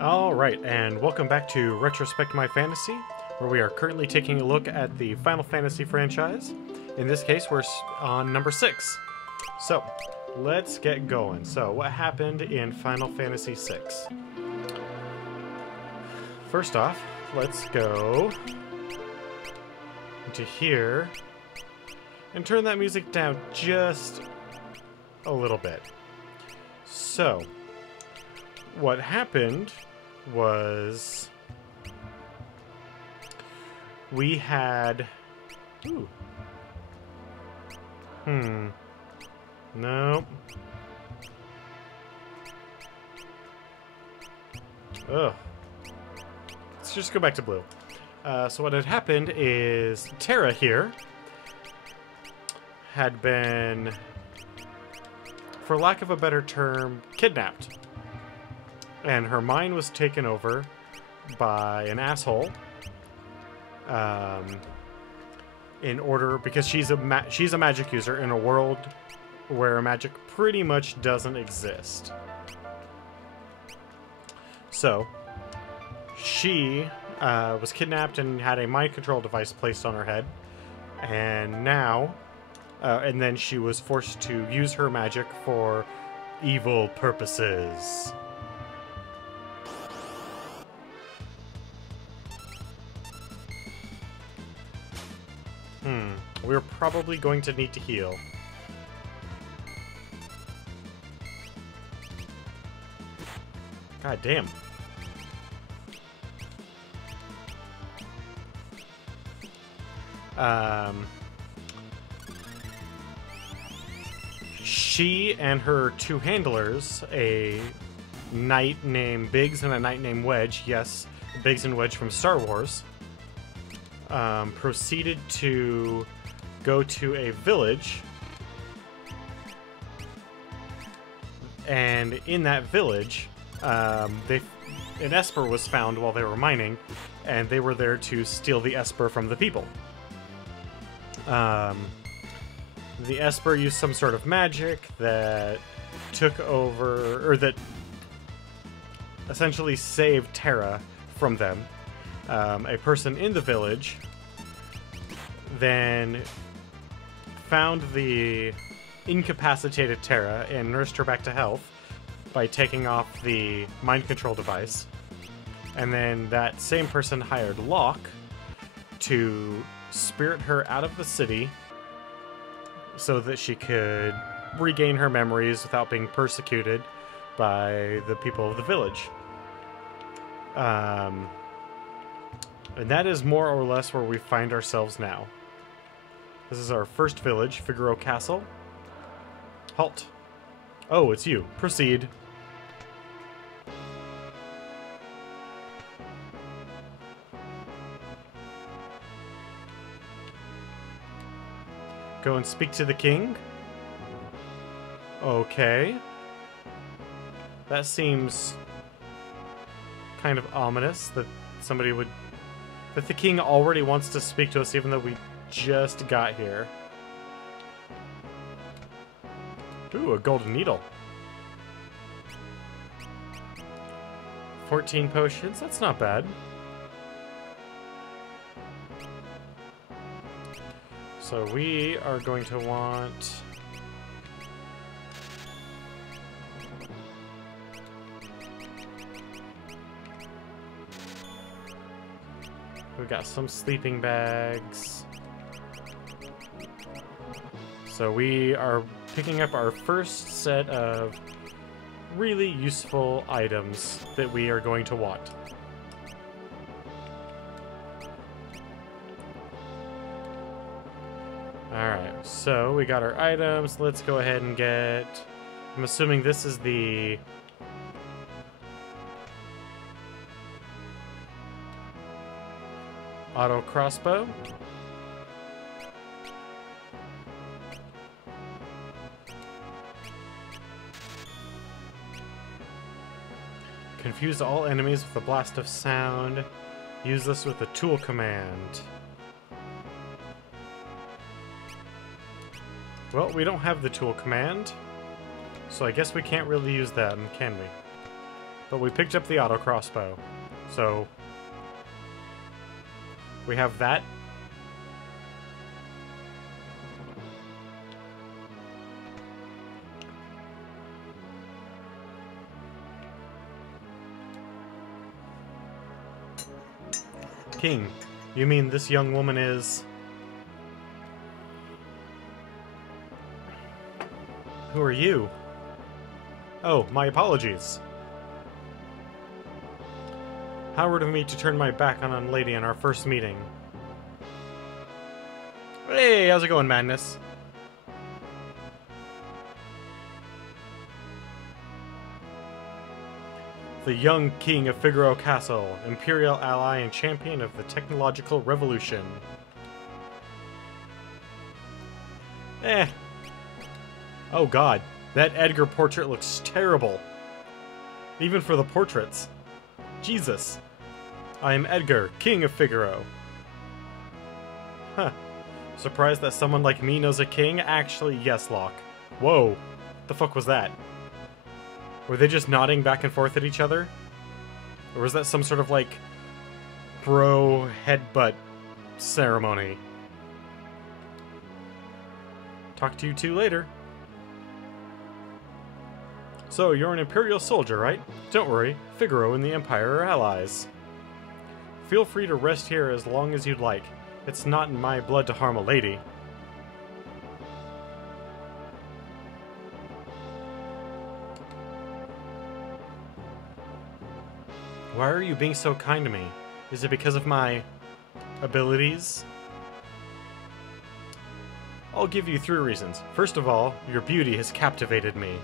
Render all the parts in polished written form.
Alright, and welcome back to Retrospect My Fantasy, where we are currently taking a look at the Final Fantasy franchise. In this case, we're on number 6. So, let's get going. So, what happened in Final Fantasy VI? First off, let's go into here and turn that music down just a little bit. So, what happened was we had... Ooh. Nope. Ugh. Let's just go back to blue. So what had happened is Terra here had been, for lack of a better term, kidnapped. And her mind was taken over by an asshole. Because she's a magic user in a world where magic pretty much doesn't exist. So, she was kidnapped and had a mind control device placed on her head. And now, and then she was forced to use her magic for evil purposes. We're probably going to need to heal. God damn. She and her two handlers, a knight named Biggs and a knight named Wedge, yes, Biggs and Wedge from Star Wars, proceeded to go to a village, and in that village, an Esper was found while they were mining, and they were there to steal the Esper from the people. The Esper used some sort of magic that took over, or that essentially saved Terra from them. A person in the village then found the incapacitated Terra and nursed her back to health by taking off the mind control device. And then that same person hired Locke to spirit her out of the city so that she could regain her memories without being persecuted by the people of the village. And that is more or less where we find ourselves now. This is our first village, Figaro Castle. Halt. Oh, it's you. Proceed. Go and speak to the king. Okay. That seems kind of ominous that somebody would... that the king already wants to speak to us even though we just got here. Ooh, a golden needle. 14 potions, that's not bad. So we are going to want... We've got some sleeping bags. So we are picking up our first set of really useful items that we are going to want. Alright, so we got our items. Let's go ahead and get... I'm assuming this is the... auto crossbow. Confuse all enemies with a blast of sound. Use this with the tool command. Well, we don't have the tool command, so I guess we can't really use that, can we? But we picked up the auto crossbow. So we have that. King, you mean this young woman is... Who are you? Oh, my apologies. How rude of me to turn my back on a lady in our first meeting. Hey, how's it going, Madness? The young king of Figaro Castle, imperial ally and champion of the technological revolution. Oh god, that Edgar portrait looks terrible. Even for the portraits. Jesus. I am Edgar, king of Figaro. Huh. Surprised that someone like me knows a king? Actually, yes, Locke. Whoa. The fuck was that? Were they just nodding back and forth at each other? Or was that some sort of, like, bro headbutt ceremony? Talk to you two later. So, you're an Imperial soldier, right? Don't worry, Figaro and the Empire are allies. Feel free to rest here as long as you'd like. It's not in my blood to harm a lady. Why are you being so kind to me? Is it because of my abilities? I'll give you 3 reasons. First of all, your beauty has captivated me.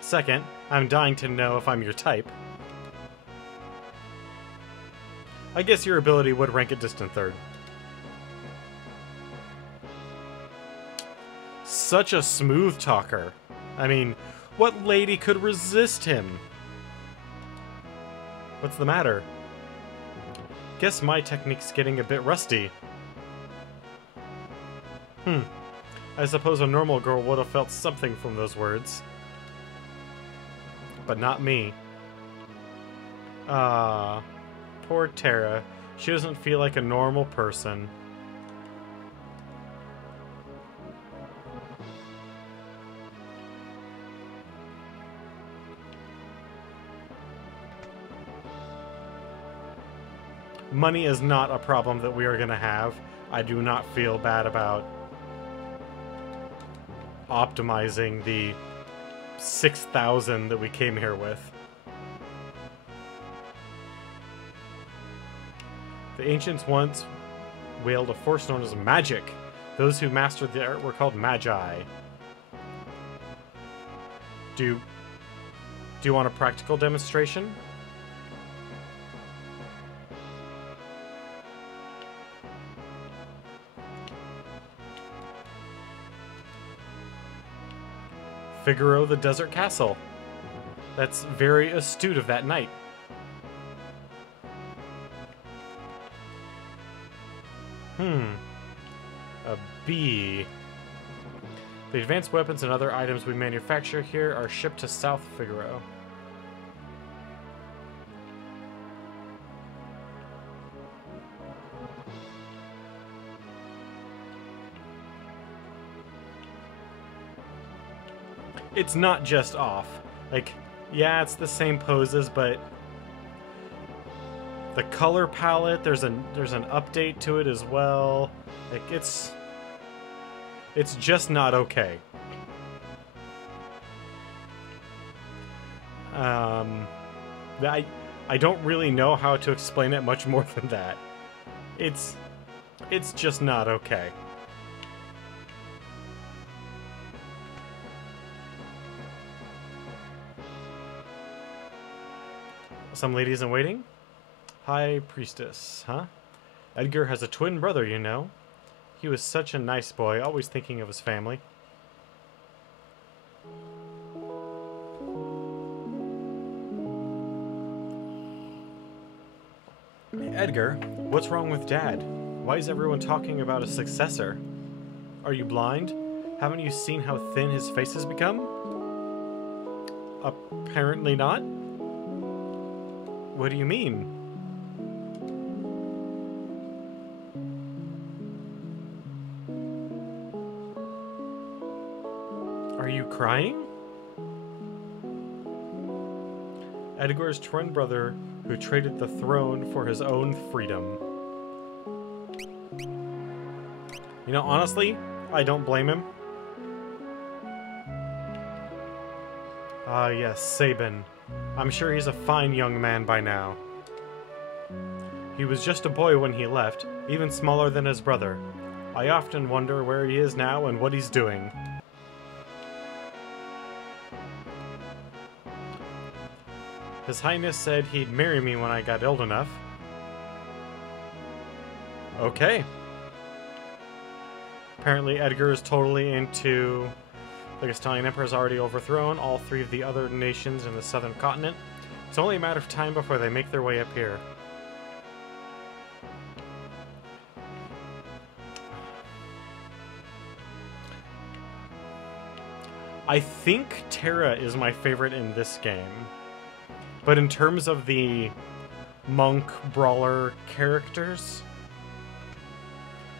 Second, I'm dying to know if I'm your type. I guess your ability would rank a distant third. Such a smooth talker. I mean, what lady could resist him? What's the matter? Guess my technique's getting a bit rusty. I suppose a normal girl would have felt something from those words. But not me. Ah, poor Terra. She doesn't feel like a normal person. Money is not a problem that we are going to have. I do not feel bad about optimizing the 6,000 that we came here with. The ancients once wieled a force known as magic. Those who mastered the art were called magi. Do you want a practical demonstration? Figaro the Desert Castle. That's very astute of that knight. A bee. The advanced weapons and other items we manufacture here are shipped to South Figaro. It's not just off. Like, yeah, it's the same poses, but the color palette, there's an update to it as well. Like, it's just not okay. I don't really know how to explain it much more than that. It's just not okay. Some ladies in waiting? High Priestess, huh? Edgar has a twin brother, you know. He was such a nice boy, always thinking of his family. Edgar, what's wrong with Dad? Why is everyone talking about a successor? Are you blind? Haven't you seen how thin his face has become? Apparently not. What do you mean? Are you crying? Edgar's twin brother who traded the throne for his own freedom. You know, honestly, I don't blame him. Ah, yes, Sabin. I'm sure he's a fine young man by now. He was just a boy when he left, even smaller than his brother. I often wonder where he is now and what he's doing. His Highness said he'd marry me when I got old enough. Okay. Apparently Edgar is totally into... The Castilian Emperor's already overthrown all 3 of the other nations in the southern continent. It's only a matter of time before they make their way up here. I think Terra is my favorite in this game. But in terms of the monk brawler characters,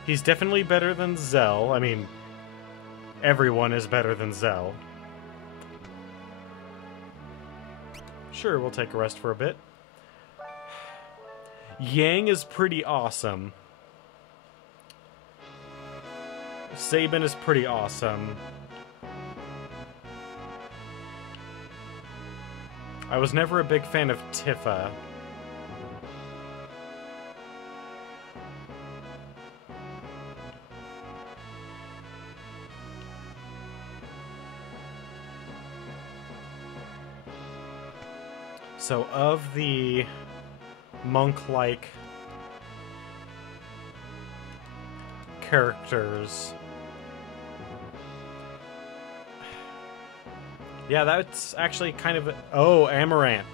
he's definitely better than Zell. I mean, everyone is better than Zell. Sure, we'll take a rest for a bit. Yang is pretty awesome. Sabin is pretty awesome. I was never a big fan of Tifa. So of the monk-like characters... Yeah, that's actually kind of... Oh, Amaranth.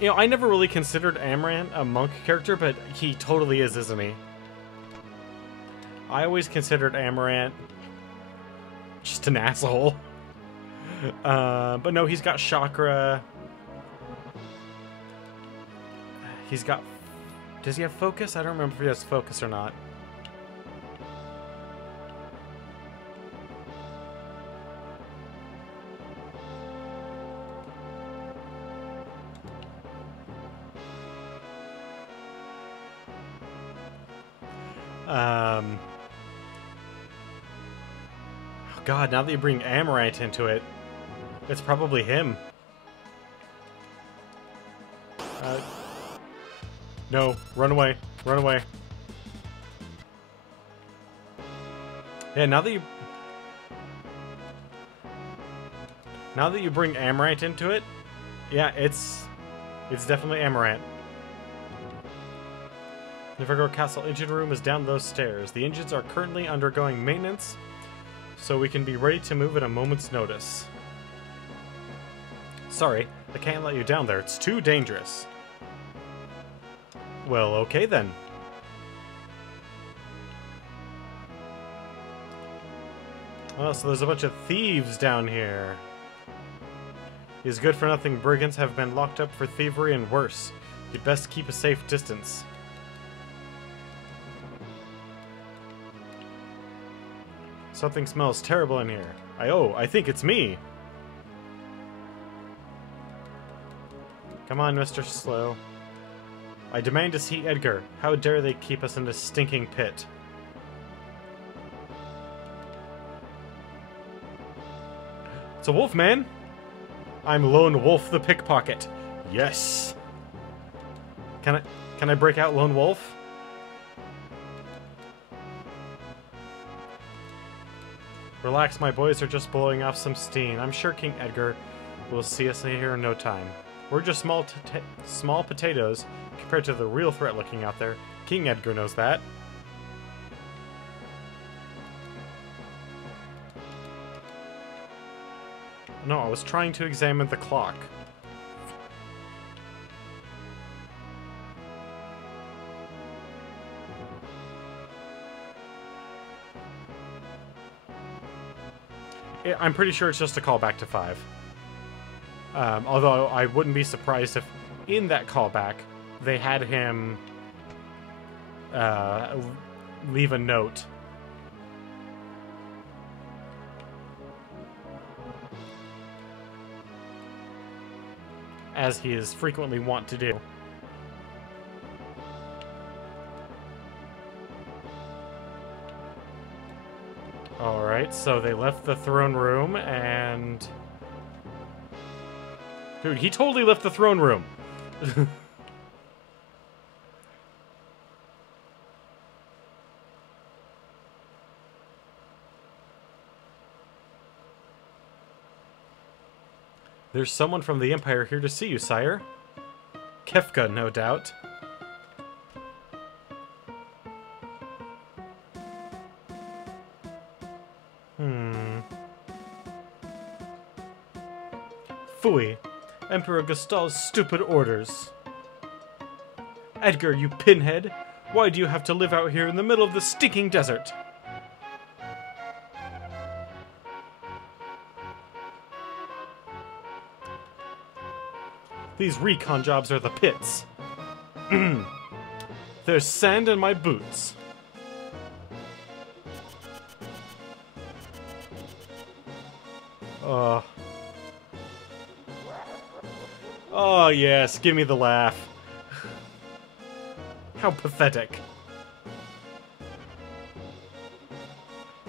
You know, I never really considered Amaranth a monk character, but he totally is, isn't he? I always considered Amaranth just an asshole. But no, he's got chakra. He's got... Does he have focus? I don't remember if he has focus or not. Oh God, now that you bring Amaranth into it, it's probably him. No, run away, run away. Yeah, now that you bring Amaranth into it, yeah, it's definitely Amaranth. The Virgo Castle engine room is down those stairs. The engines are currently undergoing maintenance, so we can be ready to move at a moment's notice. Sorry, I can't let you down there. It's too dangerous. Well, okay then. Oh, so there's a bunch of thieves down here. These good-for-nothing brigands have been locked up for thievery and worse. You'd best keep a safe distance. Something smells terrible in here. I think it's me. Come on, Mr. Slow. I demand to see Edgar. How dare they keep us in this stinking pit? It's a wolf, man. I'm Lone Wolf the Pickpocket. Yes. Can I break out Lone Wolf? Relax, my boys are just blowing off some steam. I'm sure King Edgar will see us here in no time. We're just small potatoes compared to the real threat looking out there. King Edgar knows that. No, I was trying to examine the clock. I'm pretty sure it's just a callback to 5. Although I wouldn't be surprised if in that callback, they had him leave a note. As he is frequently wont to do. Alright, so they left the throne room and... Dude, he totally left the throne room. There's someone from the Empire here to see you, sire. Kefka, no doubt. Phooey. Emperor Gestal's stupid orders. Edgar, you pinhead! Why do you have to live out here in the middle of the stinking desert? These recon jobs are the pits. There's sand in my boots. Oh yes, give me the laugh. How pathetic.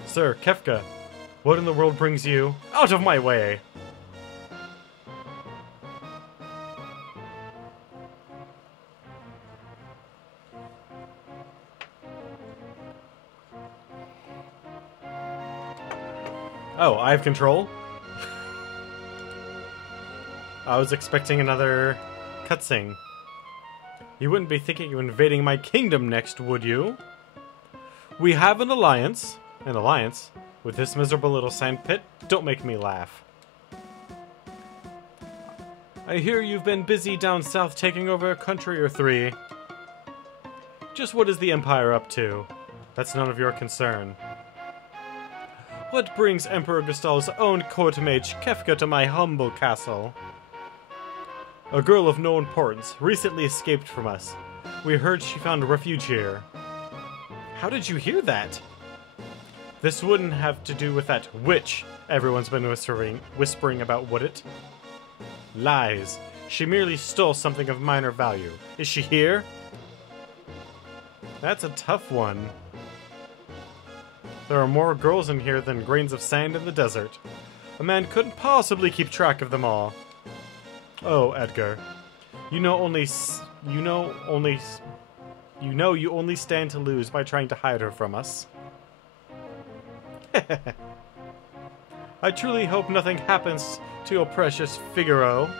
Sir, Kefka, what in the world brings you out of my way? Oh, I have control? I was expecting another cutscene. You wouldn't be thinking of invading my kingdom next, would you? We have an alliance. An alliance? With this miserable little sandpit? Don't make me laugh. I hear you've been busy down south taking over a country or three. Just what is the Empire up to? That's none of your concern. What brings Emperor Gestal's own court mage Kefka to my humble castle? A girl of no importance, recently escaped from us. We heard she found refuge here. How did you hear that? This wouldn't have to do with that witch everyone's been whispering about, would it? Lies. She merely stole something of minor value. Is she here? That's a tough one. There are more girls in here than grains of sand in the desert. A man couldn't possibly keep track of them all. Oh, Edgar. You only stand to lose by trying to hide her from us. I truly hope nothing happens to your precious Figaro.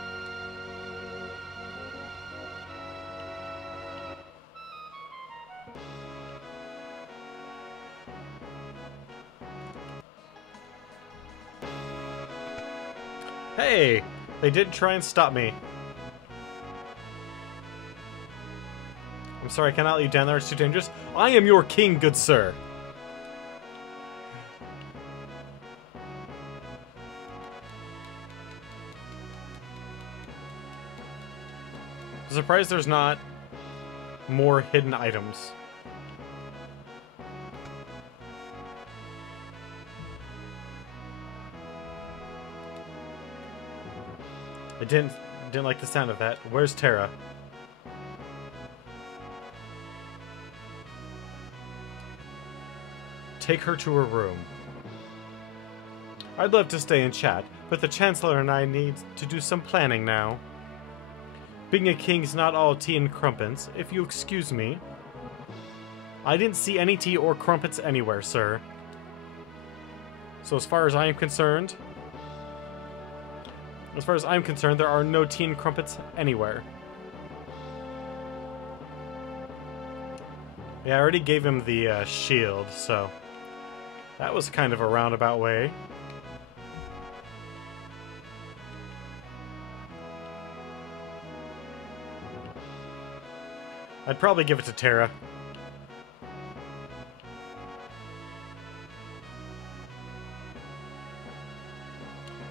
Hey! They did try and stop me. I'm sorry, I cannot leave down there. It's too dangerous. I am your king, good sir. I'm surprised there's not more hidden items. I didn't like the sound of that. Where's Terra? Take her to her room. I'd love to stay and chat, but the Chancellor and I need to do some planning now. Being a king's not all tea and crumpets, if you excuse me. I didn't see any tea or crumpets anywhere, sir. So as far as I am concerned, there are no tea and crumpets anywhere. Yeah, I already gave him the shield, so that was kind of a roundabout way. I'd probably give it to Terra.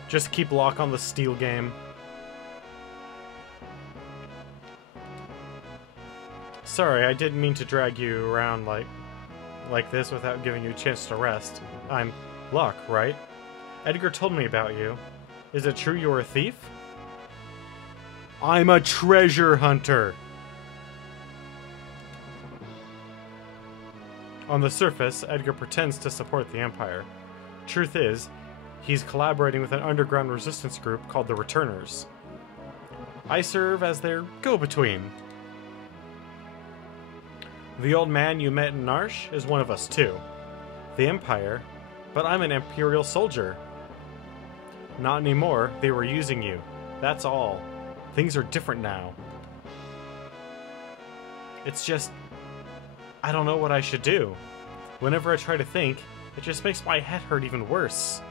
Just keep lock on the steel game. Sorry, I didn't mean to drag you around like this without giving you a chance to rest. I'm Luck, right? Edgar told me about you. Is it true you're a thief? I'm a treasure hunter! On the surface, Edgar pretends to support the Empire. Truth is, he's collaborating with an underground resistance group called the Returners. I serve as their go-between. The old man you met in Narsh is one of us too. The Empire, but I'm an Imperial soldier. Not anymore, they were using you. That's all. Things are different now. It's just... I don't know what I should do. Whenever I try to think, it just makes my head hurt even worse.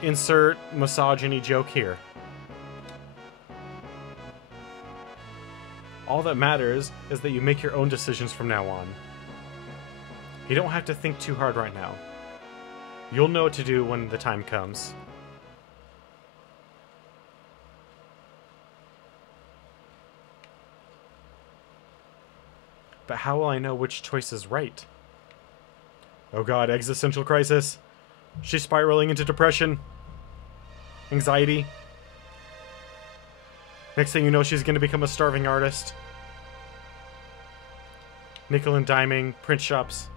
Insert misogyny joke here. All that matters is that you make your own decisions from now on. You don't have to think too hard right now. You'll know what to do when the time comes. But how will I know which choice is right? Oh god, existential crisis. She's spiraling into depression. Anxiety. Next thing you know, she's gonna become a starving artist. Nickel and diming, print shops.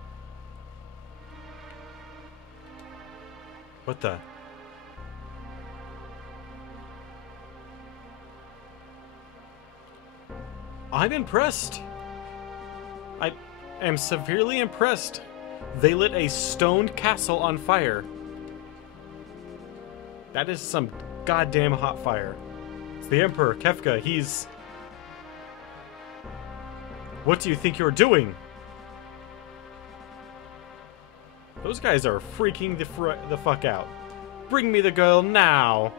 What the? I'm impressed. I am severely impressed. They lit a stoned castle on fire. That is some goddamn hot fire. It's the Emperor, Kefka, he's... What do you think you're doing? Those guys are freaking the fuck out. Bring me the girl now!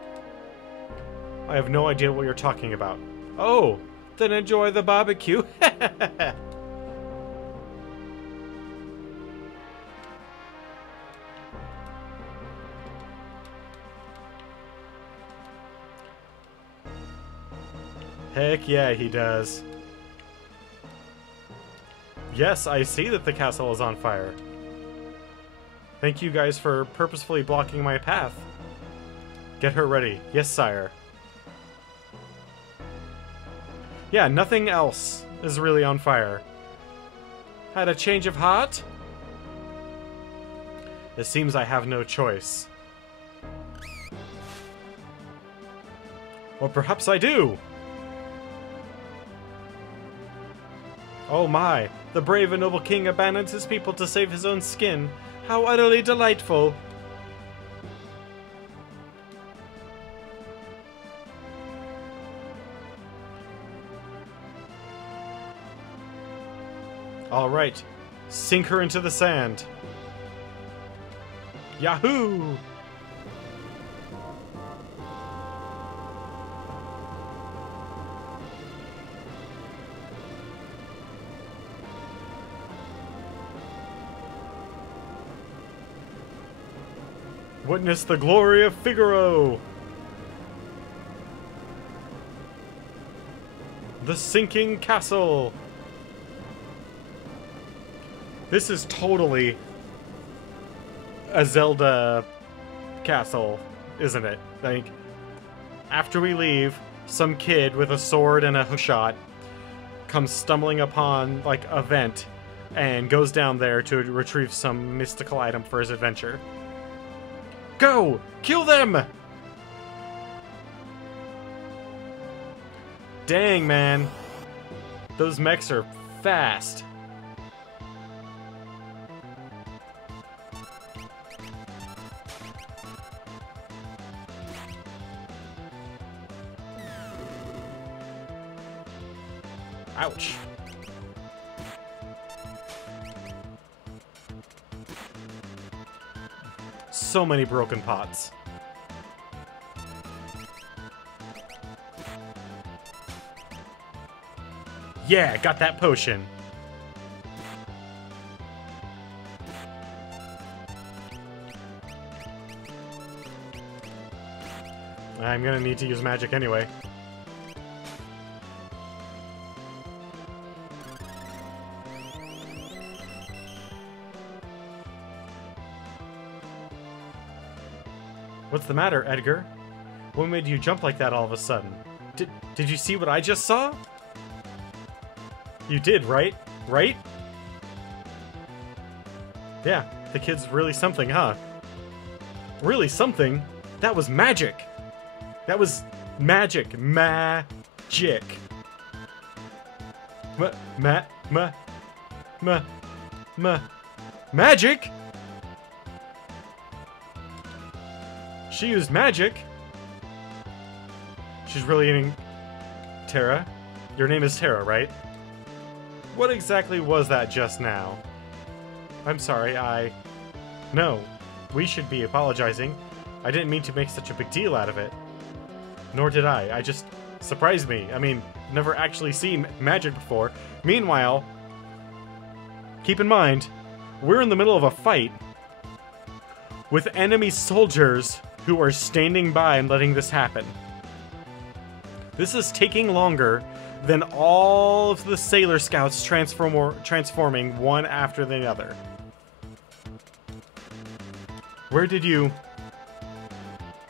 I have no idea what you're talking about. Oh, then enjoy the barbecue. Heck yeah, he does. Yes, I see that the castle is on fire. Thank you guys for purposefully blocking my path. Get her ready. Yes, sire. Yeah, nothing else is really on fire. Had a change of heart? It seems I have no choice. Or perhaps I do! Oh my, the brave and noble king abandons his people to save his own skin. How utterly delightful! Alright, sink her into the sand. Yahoo! Witness the glory of Figaro! The sinking castle! This is totally a Zelda castle, isn't it? Like, after we leave, some kid with a sword and a hookshot comes stumbling upon, like, a vent and goes down there to retrieve some mystical item for his adventure. Go! Kill them! Dang, man. Those mechs are fast. Ouch. So many broken pots. Yeah, got that potion. I'm gonna need to use magic anyway. What's the matter, Edgar? What made you jump like that all of a sudden? Did you see what I just saw? You did, right? Right? Yeah, the kid's really something, huh? Really something? That was magic! That was magic. Magic. Magic? She used magic? She's really eating... Terra? Your name is Terra, right? What exactly was that just now? I'm sorry, No, we should be apologizing. I didn't mean to make such a big deal out of it. Nor did I. I just... surprised me. I mean, never actually seen magic before. Meanwhile, keep in mind, we're in the middle of a fight with enemy soldiers who are standing by and letting this happen. This is taking longer than all of the Sailor Scouts transforming one after the other. Where did you...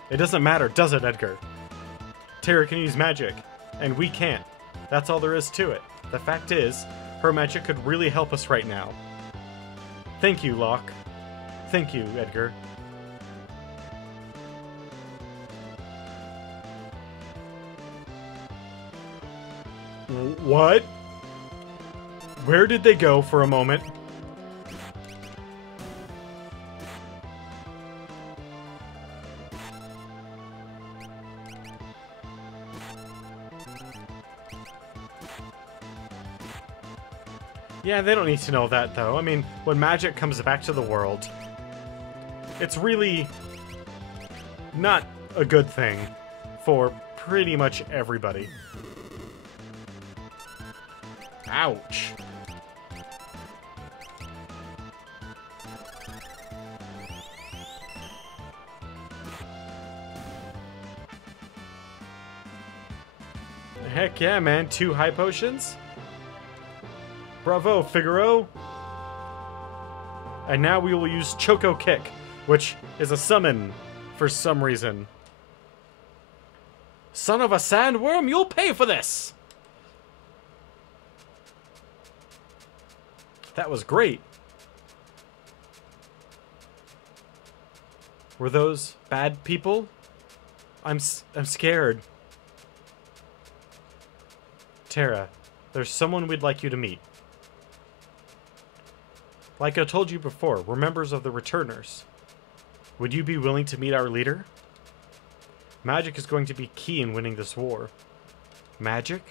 It doesn't matter, does it, Edgar? Terra can use magic, and we can't. That's all there is to it. The fact is, her magic could really help us right now. Thank you, Locke. Thank you, Edgar. What? Where did they go for a moment? Yeah, they don't need to know that, though. I mean, when magic comes back to the world, it's really not a good thing for pretty much everybody. Ouch. Heck yeah, man. 2 high potions? Bravo, Figaro! And now we will use Choco Kick, which is a summon for some reason. Son of a sandworm, you'll pay for this! That was great. Were those bad people? I'm scared. Terra, there's someone we'd like you to meet. Like I told you before, we're members of the Returners. Would you be willing to meet our leader? Magic is going to be key in winning this war. Magic?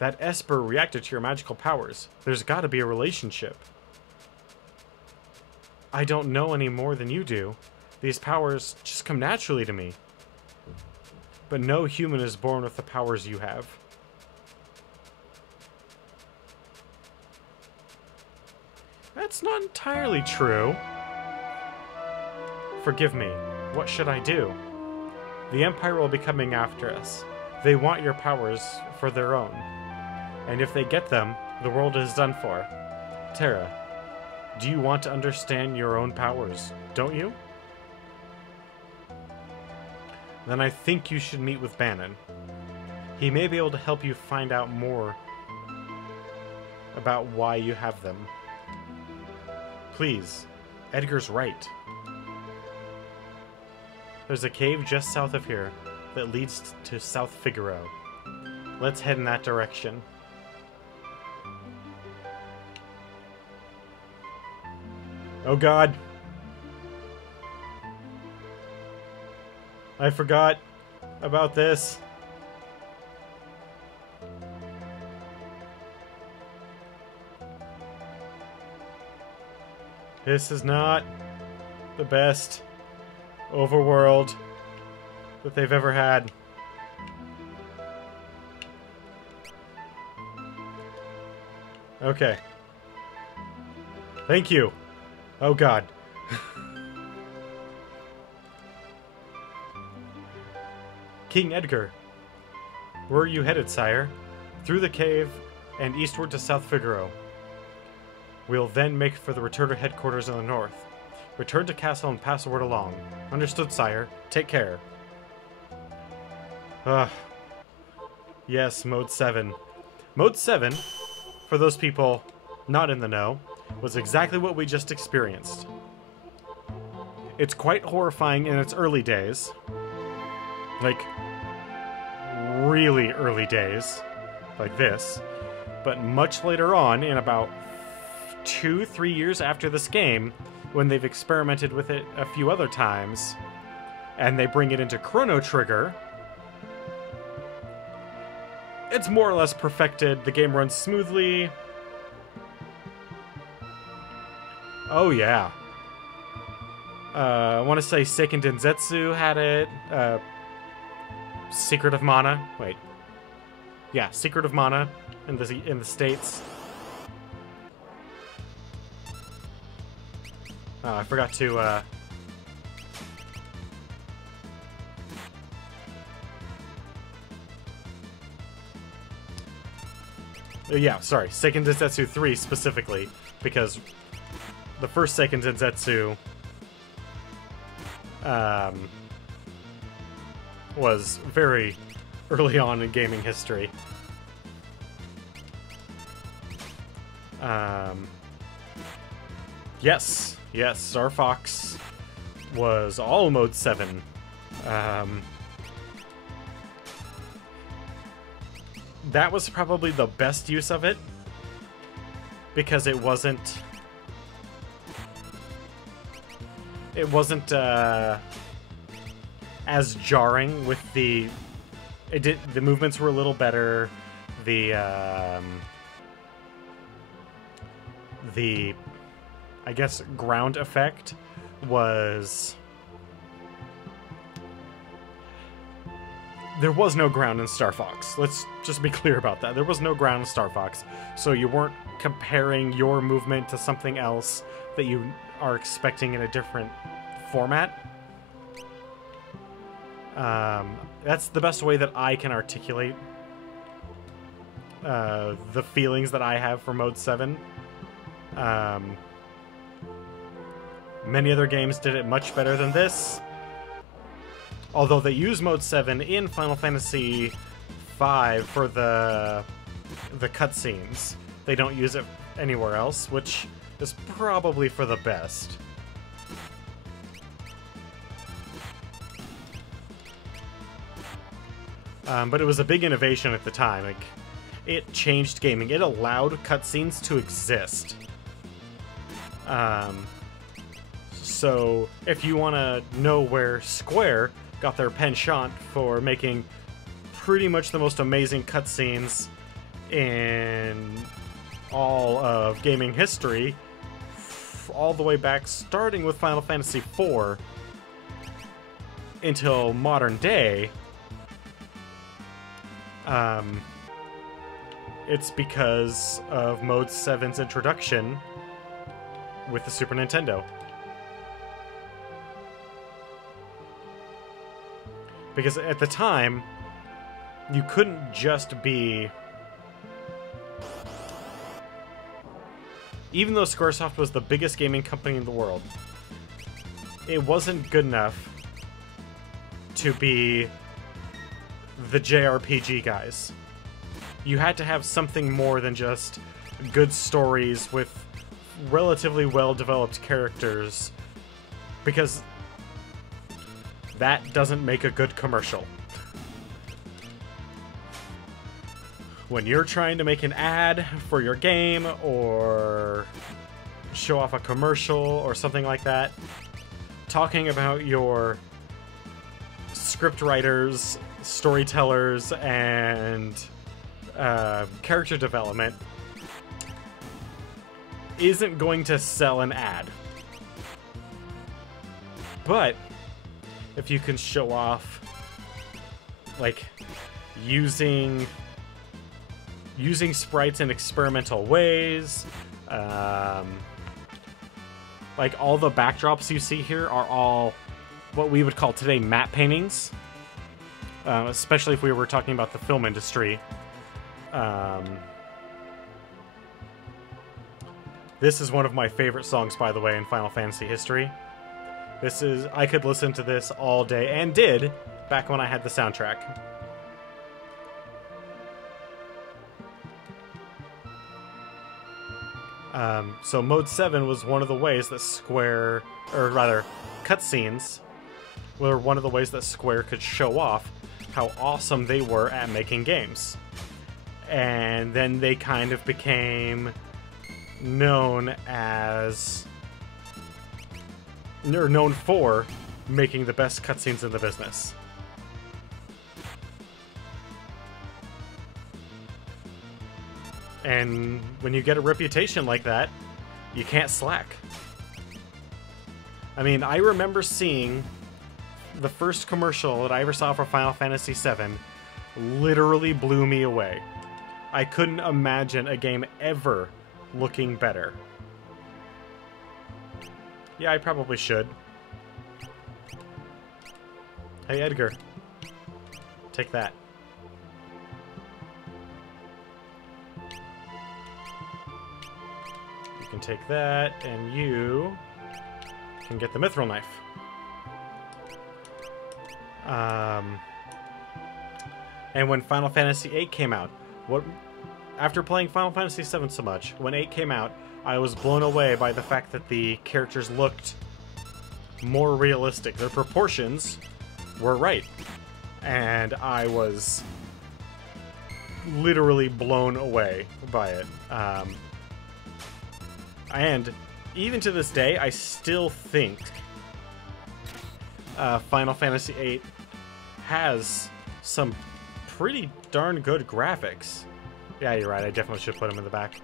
That Esper reacted to your magical powers. There's gotta be a relationship. I don't know any more than you do. These powers just come naturally to me. But no human is born with the powers you have. That's not entirely true. Forgive me. What should I do? The Empire will be coming after us. They want your powers for their own. And if they get them, the world is done for. Terra, do you want to understand your own powers, don't you? Then I think you should meet with Bannon. He may be able to help you find out more about why you have them. Please, Edgar's right. There's a cave just south of here that leads to South Figaro. Let's head in that direction. Oh god. I forgot about this. This is not the best overworld that they've ever had. Okay. Thank you. Oh god. King Edgar. Where are you headed, sire? Through the cave and eastward to South Figaro. We'll then make for the Returner headquarters in the north. Return to castle and pass the word along. Understood, sire. Take care. Ugh. Yes, Mode 7. Mode 7, for those people not in the know, was exactly what we just experienced. It's quite horrifying in its early days. Like, really early days. Like this. But much later on, in about 2-3 years after this game, when they've experimented with it a few other times, and they bring it into Chrono Trigger, it's more or less perfected. The game runs smoothly. Oh, yeah. I want to say Seiken Densetsu had it. Secret of Mana. Wait. Yeah, Secret of Mana in the States. Oh, I forgot to, yeah, sorry. Seiken Densetsu 3 specifically, because the first Seiken Densetsu was very early on in gaming history. Yes, Star Fox was all Mode 7. That was probably the best use of it, because it wasn't as jarring with the movements were a little better. The I guess ground effect was, there was no ground in Star Fox. Let's just be clear about that. There was no ground in Star Fox, so you weren't comparing your movement to something else that you are expecting in a different format. That's the best way that I can articulate the feelings that I have for Mode 7. Many other games did it much better than this. Although they use Mode 7 in Final Fantasy V for the cutscenes. They don't use it anywhere else, which is probably for the best. But it was a big innovation at the time. Like, it changed gaming. It allowed cutscenes to exist. So if you want to know where Square got their penchant for making pretty much the most amazing cutscenes in all of gaming history, all the way back, starting with Final Fantasy IV until modern day, it's because of Mode 7's introduction with the Super Nintendo. Because at the time, you couldn't just be... Even though Squaresoft was the biggest gaming company in the world, it wasn't good enough to be the JRPG guys. You had to have something more than just good stories with relatively well-developed characters, because that doesn't make a good commercial. When you're trying to make an ad for your game or show off a commercial or something like that, talking about your script writers, storytellers, and character development isn't going to sell an ad. But if you can show off, like, using sprites in experimental ways, like, all the backdrops you see here are all what we would call today matte paintings, especially if we were talking about the film This is one of my favorite songs, by the way, in Final Fantasy history. I could listen to this all day, and did, back when I had the soundtrack. So Mode 7 was one of the ways that Square, or rather, cutscenes, were one of the ways that Square could show off how awesome they were at making games. And then they kind of became known as, or known for, making the best cutscenes in the business. And when you get a reputation like that, you can't slack. I mean, I remember seeing the first commercial that I ever saw for Final Fantasy VII literally blew me away. I couldn't imagine a game ever looking better. Yeah, I probably should. Hey, Edgar. Take that. You can take that, and you can get the mithril knife. And when Final Fantasy VIII came out, after playing Final Fantasy VII so much, when 8 came out, I was blown away by the fact that the characters looked more realistic. Their proportions were right. And I was literally blown away by it. And even to this day, I still think Final Fantasy VIII has some pretty darn good graphics. Yeah, you're right. I definitely should put them in the back.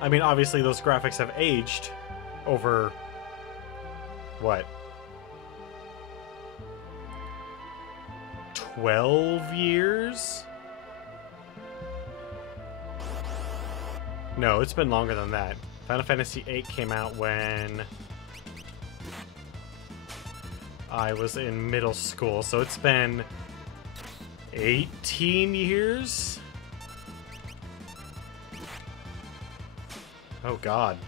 I mean, obviously those graphics have aged over, what, 12 years? No, it's been longer than that. Final Fantasy VIII came out when I was in middle school, so it's been 18 years? Oh, God.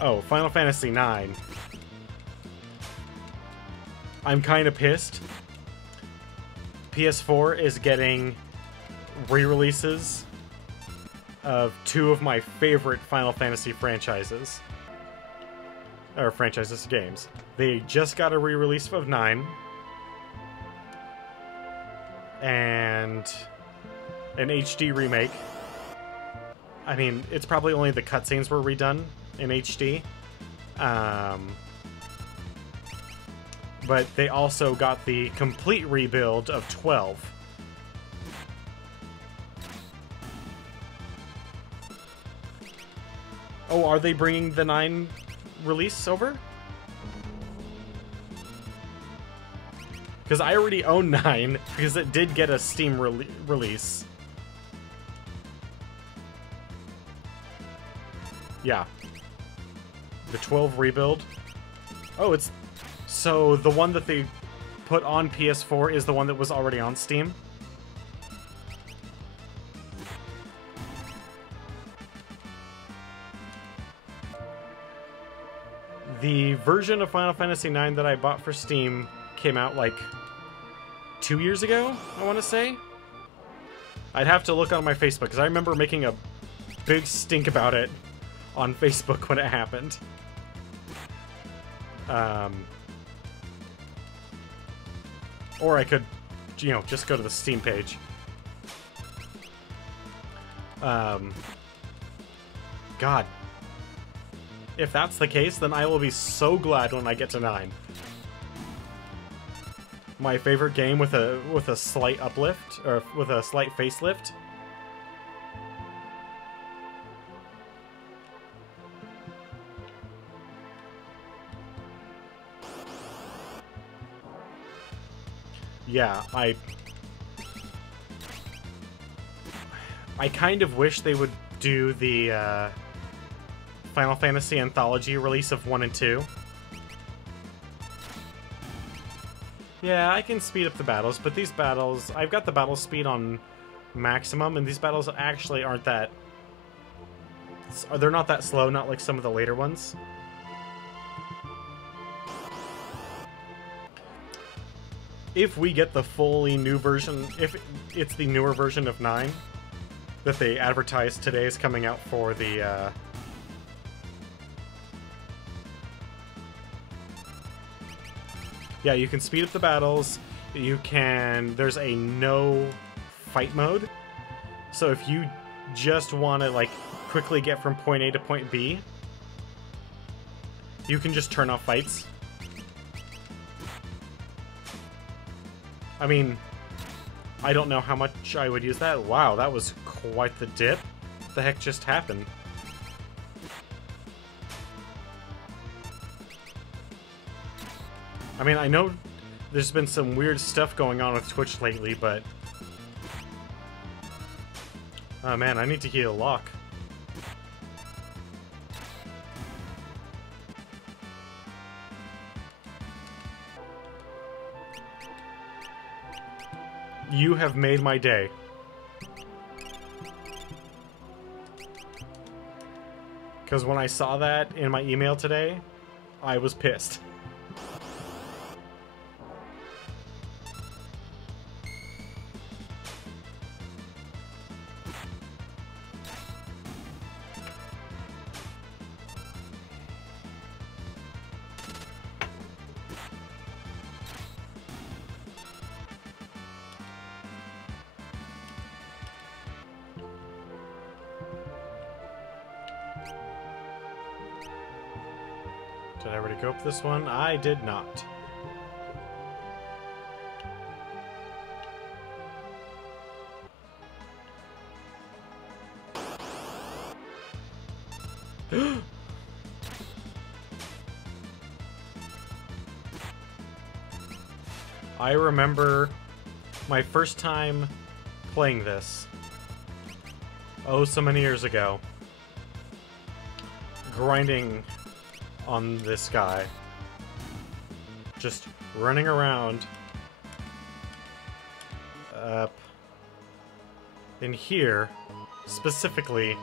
Oh, Final Fantasy IX. I'm kind of pissed. PS4 is getting re-releases of 2 of my favorite Final Fantasy franchises. Or franchises games. They just got a re-release of 9. And an HD remake. I mean, it's probably only the cutscenes were redone in HD. But they also got the complete rebuild of 12. Oh, are they bringing the 9 release over? Because I already own 9, because it did get a Steam release. Yeah. The 12 rebuild. Oh, it's... So the one that they put on PS4 is the one that was already on Steam? The version of Final Fantasy IX that I bought for Steam came out like 2 years ago, I want to say. I'd have to look on my Facebook, because I remember making a big stink about it on Facebook when it happened. Or I could, you know, just go to the Steam page. God. If that's the case, then I will be so glad when I get to 9. My favorite game with a slight uplift, or with a slight facelift. Yeah, I kind of wish they would do the Final Fantasy Anthology release of 1 and 2, Yeah, I can speed up the battles, but these battles... I've got the battle speed on maximum, and these battles actually aren't that... They're not that slow, not like some of the later ones. If we get the fully new version, if it's the newer version of 9 that they advertised today is coming out for the... Yeah, you can speed up the battles. You can... There's a no fight mode. So if you just want to, like, quickly get from point A to point B, you can just turn off fights. I mean, I don't know how much I would use that. Wow, that was quite the dip. What the heck just happened? I mean, I know there's been some weird stuff going on with Twitch lately, but... Oh man, I need to heal Locke. You have made my day. Because when I saw that in my email today, I was pissed. Did I already go up this one? I did not. I remember my first time playing this. Oh, so many years ago. Grinding on this guy. Just running around. Up. In here, specifically.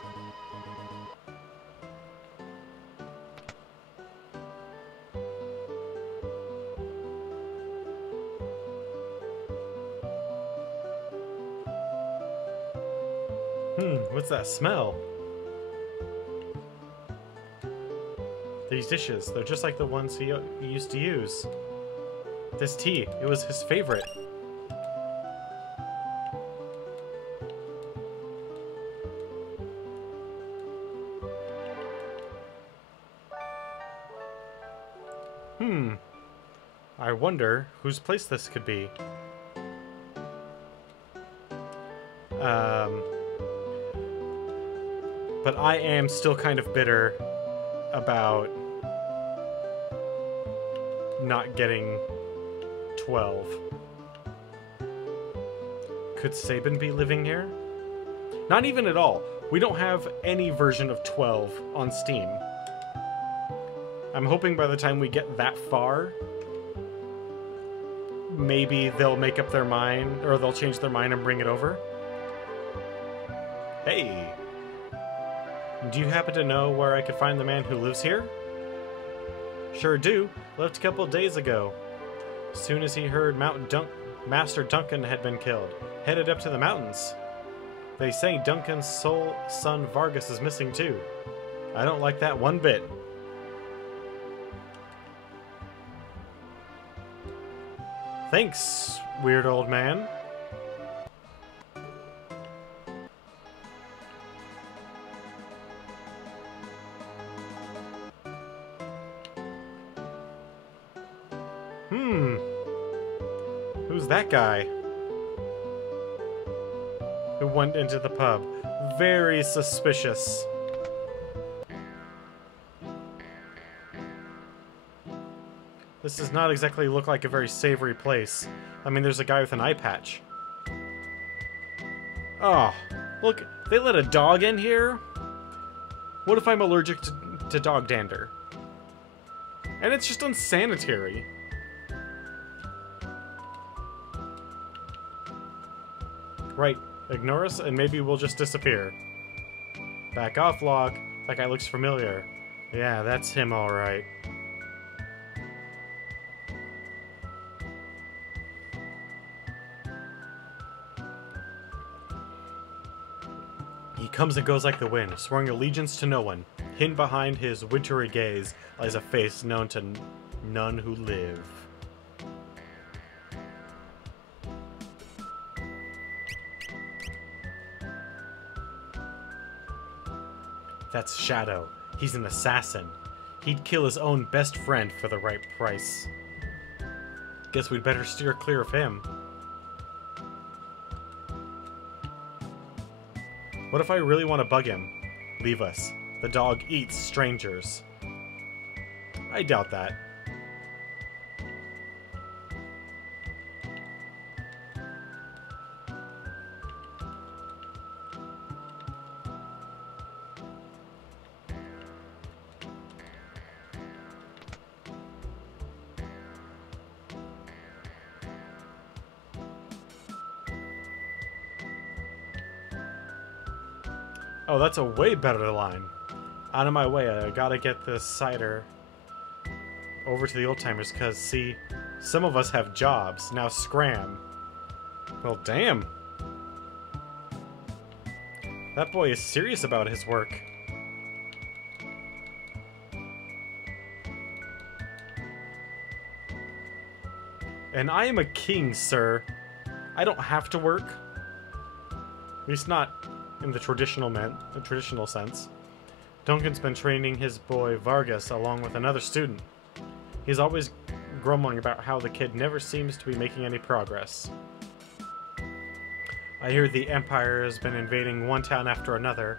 What's that smell? These dishes, they're just like the ones he used to use. This tea, it was his favorite. I wonder whose place this could be. But I am still kind of bitter about not getting 12. Could Sabin be living here? Not even at all. We don't have any version of 12 on Steam. I'm hoping by the time we get that far, maybe they'll make up their mind, or they'll change their mind and bring it over. Hey! Do you happen to know where I could find the man who lives here? Sure do. Left a couple days ago. As soon as he heard Master Duncan had been killed, headed up to the mountains. They say Duncan's sole son Vargas is missing too. I don't like that one bit. Thanks, weird old man. Who's that guy? Who went into the pub? Very suspicious. This does not exactly look like a very savory place. I mean, there's a guy with an eye patch. Oh, look, they let a dog in here? What if I'm allergic to dog dander? And it's just unsanitary. Right, ignore us and maybe we'll just disappear. Back off, Log. That guy looks familiar. Yeah, that's him alright. He comes and goes like the wind, swearing allegiance to no one. Hidden behind his wintry gaze lies a face known to none who live. That's Shadow. He's an assassin. He'd kill his own best friend for the right price. Guess we'd better steer clear of him. What if I really want to bug him? Leave us. The dog eats strangers. I doubt that. Oh, that's a way better line. Out of my way, I gotta get this cider over to the old timers, because, see, some of us have jobs. Now scram. Well, damn. That boy is serious about his work. And I am a king, sir. I don't have to work. At least not in the traditional sense. Duncan's been training his boy Vargas along with another student. He's always grumbling about how the kid never seems to be making any progress. I hear the Empire has been invading one town after another.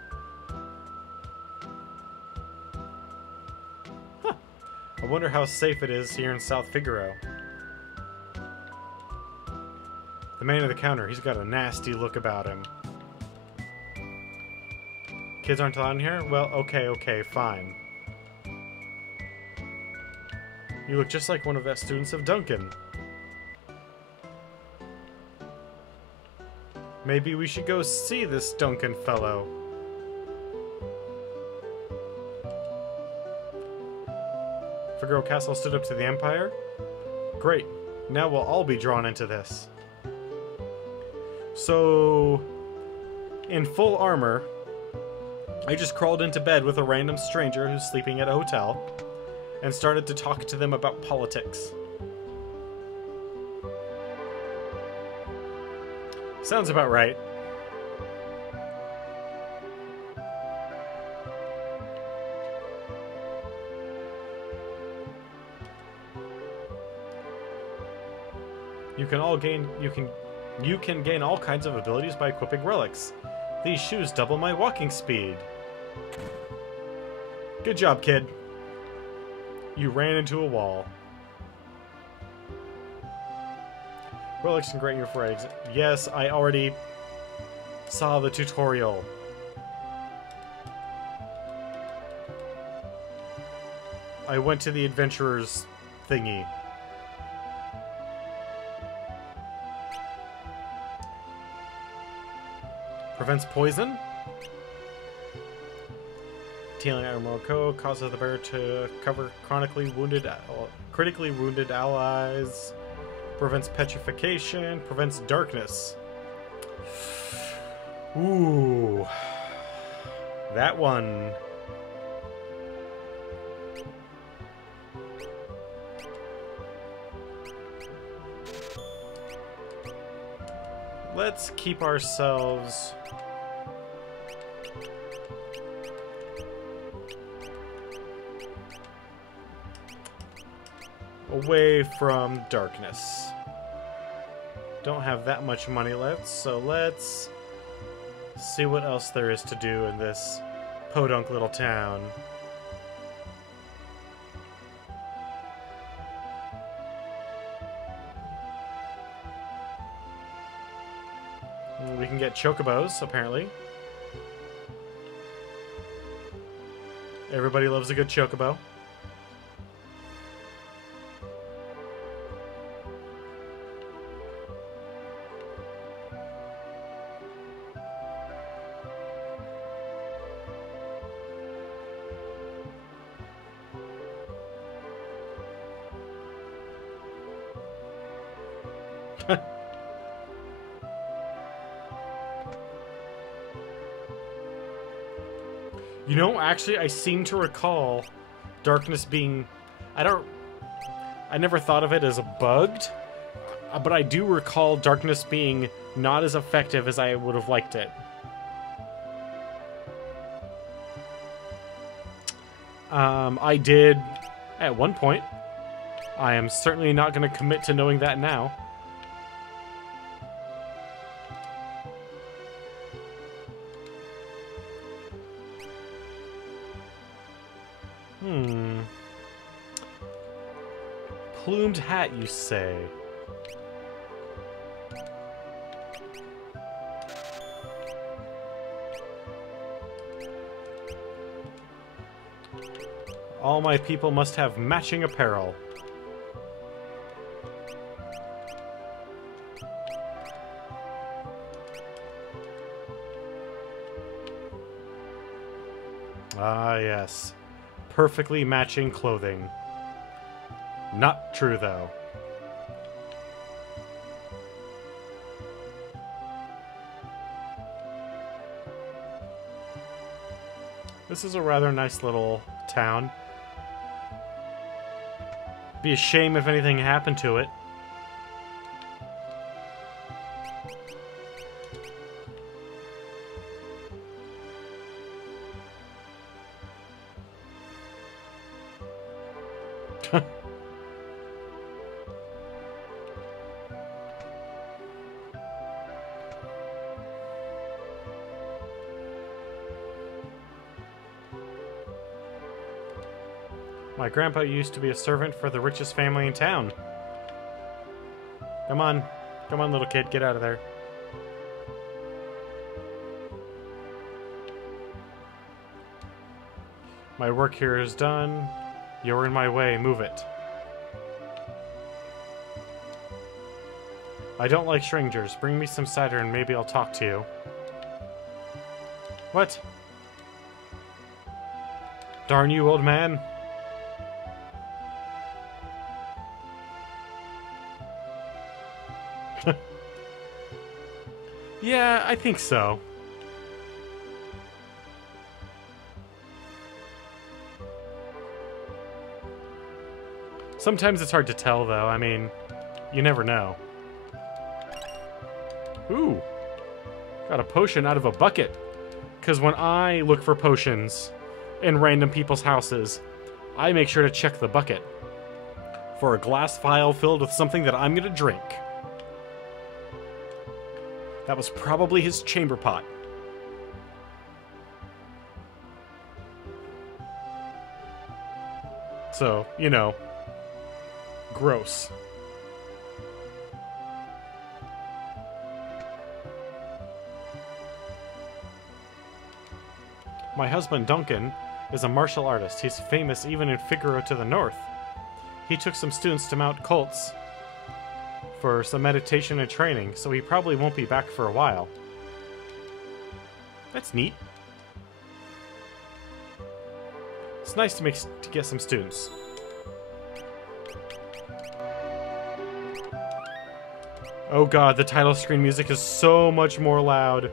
Huh. I wonder how safe it is here in South Figaro. The man at the counter, he's got a nasty look about him. Kids aren't allowed in here? Well, okay, fine. You look just like one of the students of Duncan. Maybe we should go see this Duncan fellow. Figaro Castle stood up to the Empire? Great. Now we'll all be drawn into this. So, in full armor, I just crawled into bed with a random stranger who's sleeping at a hotel and started to talk to them about politics. Sounds about right. You can gain all kinds of abilities by equipping relics. These shoes double my walking speed. Good job, kid. You ran into a wall. Relics can grant you for eggs. Yes, I already saw the tutorial. I went to the adventurer's thingy. Prevents poison. Dealing Armor Co. causes the bearer to cover critically wounded allies. Prevents petrification. Prevents darkness. Ooh. That one. Let's keep ourselves away from darkness. Don't have that much money left, so let's see what else there is to do in this podunk little town. We can get chocobos, apparently. Everybody loves a good chocobo. You know, actually, I seem to recall darkness being... I never thought of it as bugged, but I do recall darkness being not as effective as I would have liked it. I did at one point. I am certainly not going to commit to knowing that now. Plumed hat, you say? All my people must have matching apparel. Ah, yes. Perfectly matching clothing. Not true, though. This is a rather nice little town. Be a shame if anything happened to it. My grandpa used to be a servant for the richest family in town. Come on. Come on, little kid. Get out of there. My work here is done. You're in my way. Move it. I don't like strangers. Bring me some cider and maybe I'll talk to you. What? Darn you, old man. Yeah, I think so. Sometimes it's hard to tell, though. I mean, you never know. Ooh. Got a potion out of a bucket. Because when I look for potions in random people's houses, I make sure to check the bucket for a glass vial filled with something that I'm going to drink. That was probably his chamber pot. So, you know, gross. My husband, Duncan, is a martial artist. He's famous even in Figaro to the north. He took some students to Mount Colts for some meditation and training, so he probably won't be back for a while. That's neat. It's nice to get some students. Oh god, the title screen music is so much more loud.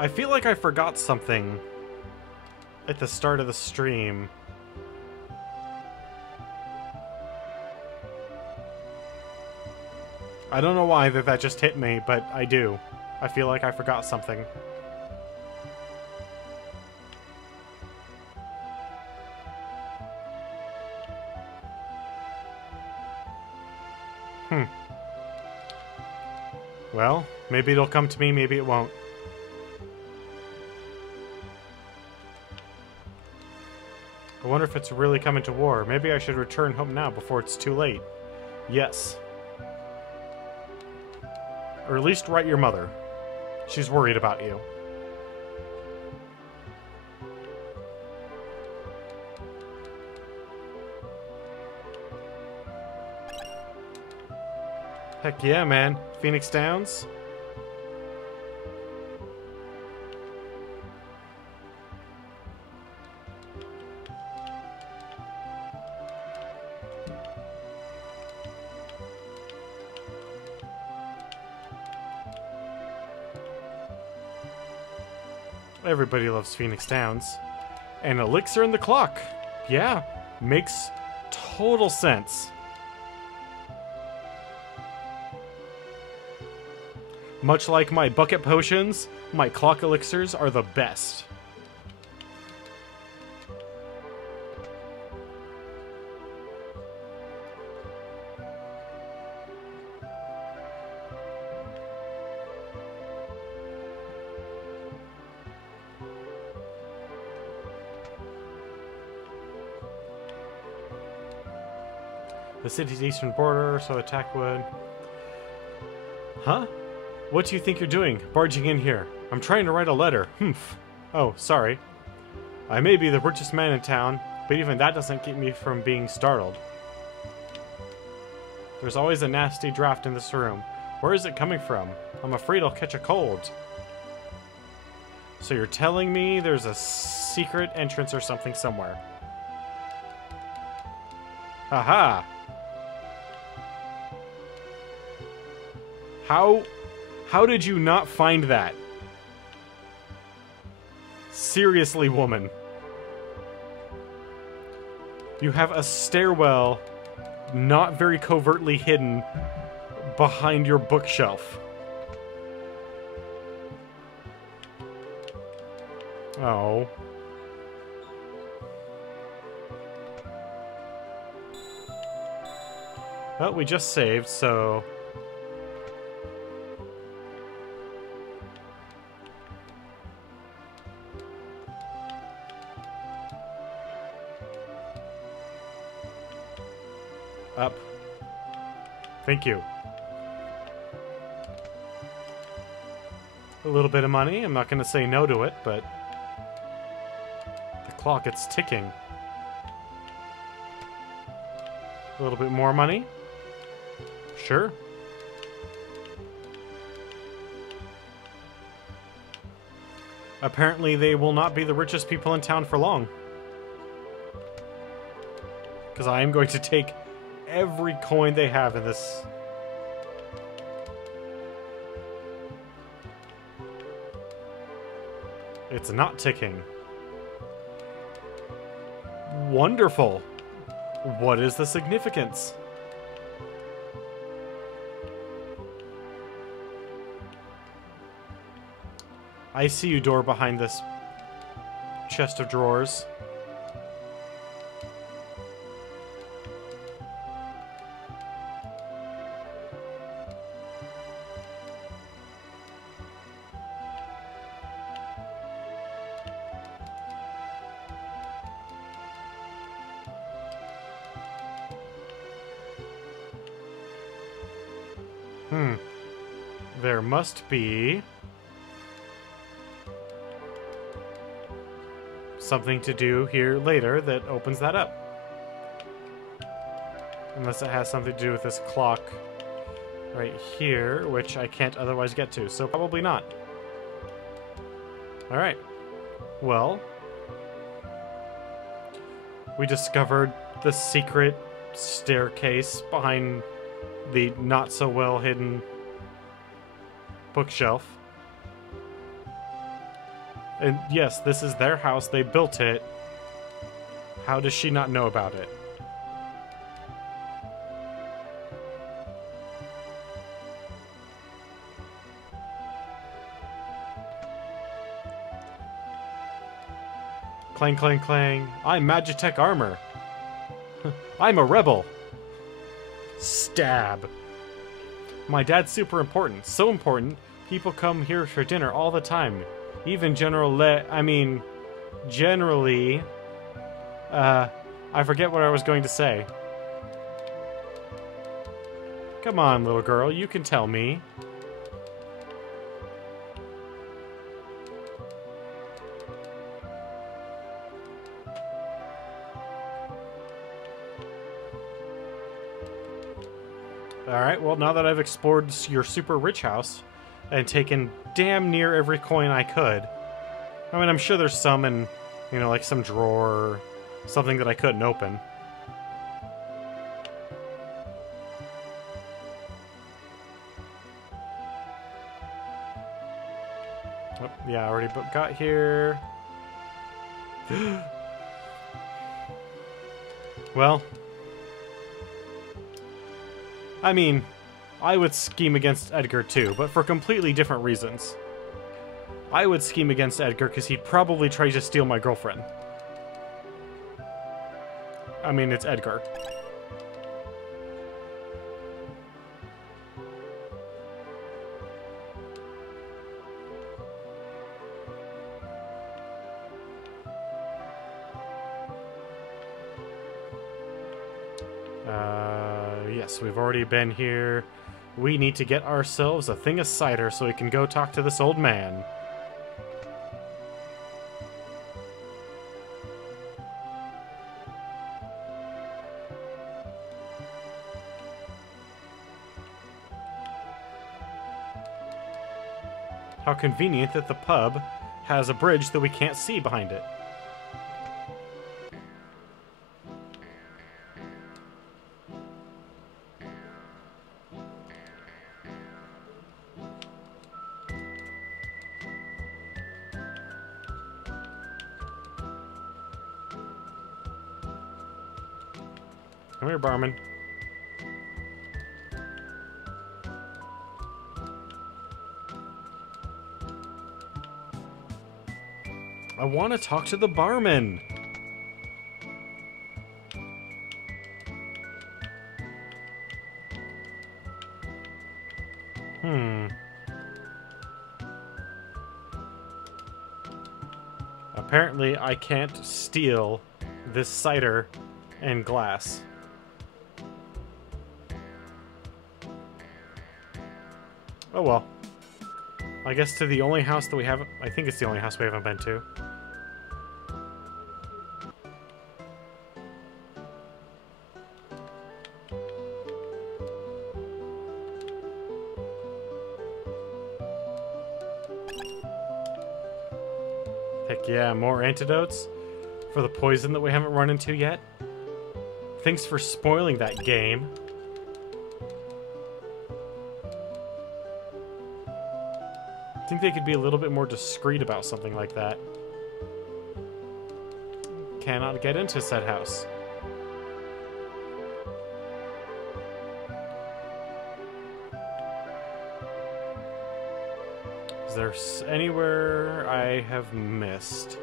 I feel like I forgot something at the start of the stream. I don't know why that just hit me, but I do. I feel like I forgot something. Well, maybe it'll come to me, maybe it won't. I wonder if it's really coming to war. Maybe I should return home now before it's too late. Yes. Or at least write your mother. She's worried about you. Heck yeah, man. Phoenix Downs? Everybody loves Phoenix Downs. An elixir in the clock. Yeah, makes total sense. Much like my bucket potions, my clock elixirs are the best. The city's eastern border, so attack would... Huh? What do you think you're doing, barging in here? I'm trying to write a letter. Humph. Oh, sorry. I may be the richest man in town, but even that doesn't keep me from being startled. There's always a nasty draft in this room. Where is it coming from? I'm afraid I'll catch a cold. So you're telling me there's a secret entrance or something somewhere? Haha! How did you not find that? Seriously, woman. You have a stairwell not very covertly hidden behind your bookshelf. Oh. Well, we just saved, so... Up. Thank you. A little bit of money. I'm not going to say no to it, but... The clock, it's ticking. A little bit more money. Sure. Apparently they will not be the richest people in town for long. Because I am going to take every coin they have in this. It's not ticking. Wonderful. What is the significance? I see you, door behind this chest of drawers. There must be something to do here later that opens that up. Unless it has something to do with this clock right here, which I can't otherwise get to, so probably not. Alright. Well, we discovered the secret staircase behind the not-so-well-hidden bookshelf. And yes, this is their house. They built it. How does she not know about it? Clang, clang, clang. I'm Magitech armor. I'm a rebel. Stab. My dad's super important. So important, people come here for dinner all the time. Even generally, I forget what I was going to say. Come on, little girl, you can tell me. Alright, well, now that I've explored your super rich house and taken damn near every coin I could. I mean, I'm sure there's some in, you know, like some drawer or something that I couldn't open. Oh, yeah, I already got here. Well, I mean, I would scheme against Edgar too, but for completely different reasons. I would scheme against Edgar because he'd probably try to steal my girlfriend. I mean, it's Edgar. Yes, we've already been here. We need to get ourselves a thing of cider so we can go talk to this old man. How convenient that the pub has a bridge that we can't see behind it. Come here, barman. I want to talk to the barman. Apparently, I can't steal this cider and glass. Oh well. I guess to the only house that we haven't... I think it's the only house we haven't been to. Heck yeah, more antidotes for the poison that we haven't run into yet. Thanks for spoiling that game. I think they could be a little bit more discreet about something like that. Cannot get into said house. Is there anywhere I have missed?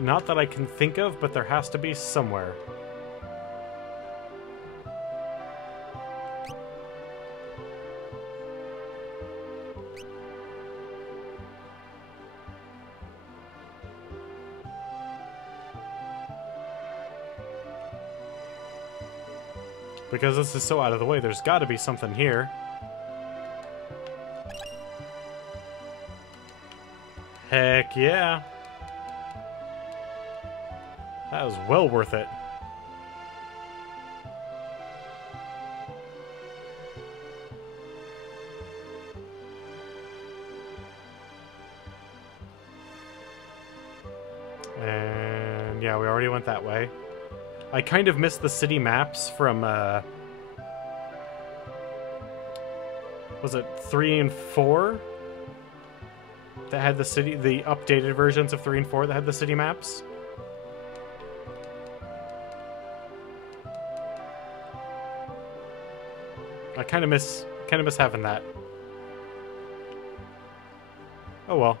Not that I can think of, but there has to be somewhere. Because this is so out of the way, there's got to be something here. Heck yeah. That was well worth it. And yeah, we already went that way. I kind of missed the city maps from, was it 3 and 4? That had the city, the updated versions of 3 and 4 that had the city maps. I kind of miss having that. Oh well.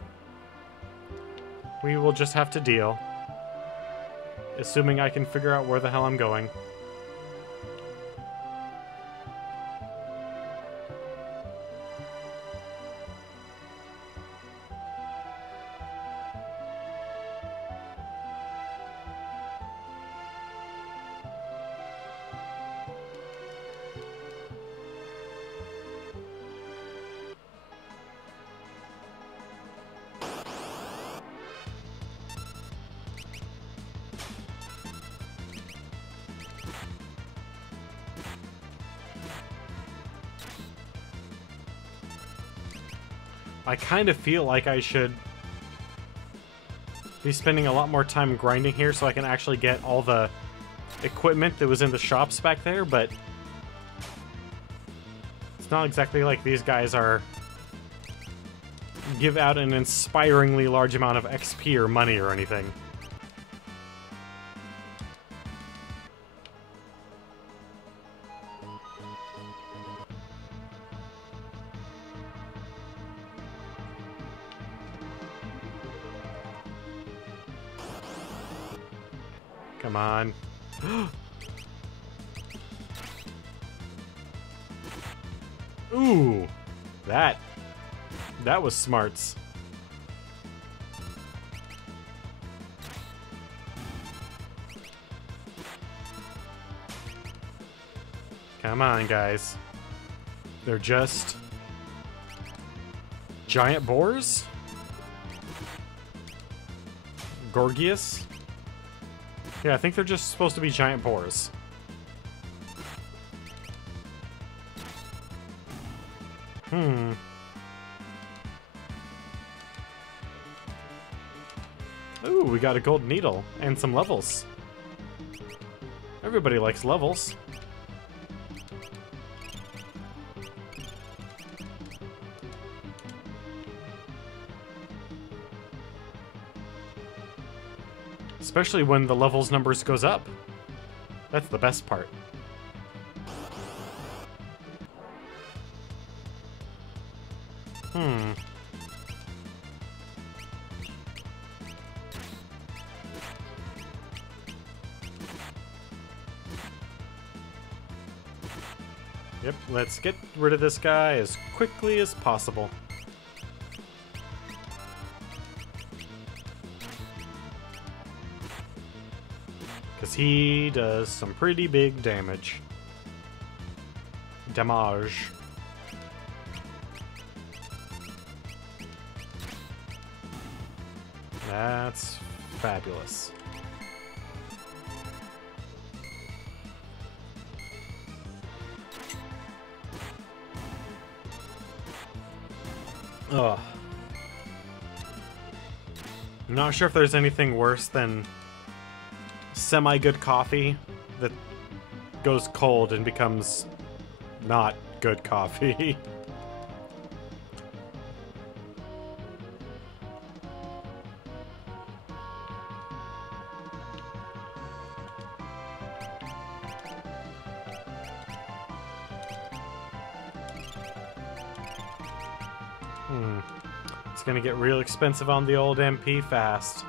We will just have to deal. Assuming I can figure out where the hell I'm going. I kind of feel like I should be spending a lot more time grinding here so I can actually get all the equipment that was in the shops back there, but it's not exactly like these guys are give out an inspiringly large amount of XP or money or anything. Come on. Ooh, that was smarts. Come on, guys. They're just giant boars? Gorgias? Yeah, I think they're just supposed to be giant boars. Ooh, we got a gold needle and some levels. Everybody likes levels. Especially when the levels numbers goes up. That's the best part. Yep, let's get rid of this guy as quickly as possible. Because he does some pretty big damage. Damage. That's fabulous. Ugh. I'm not sure if there's anything worse than semi-good coffee that goes cold and becomes not good coffee. It's gonna get real expensive on the old MP fast.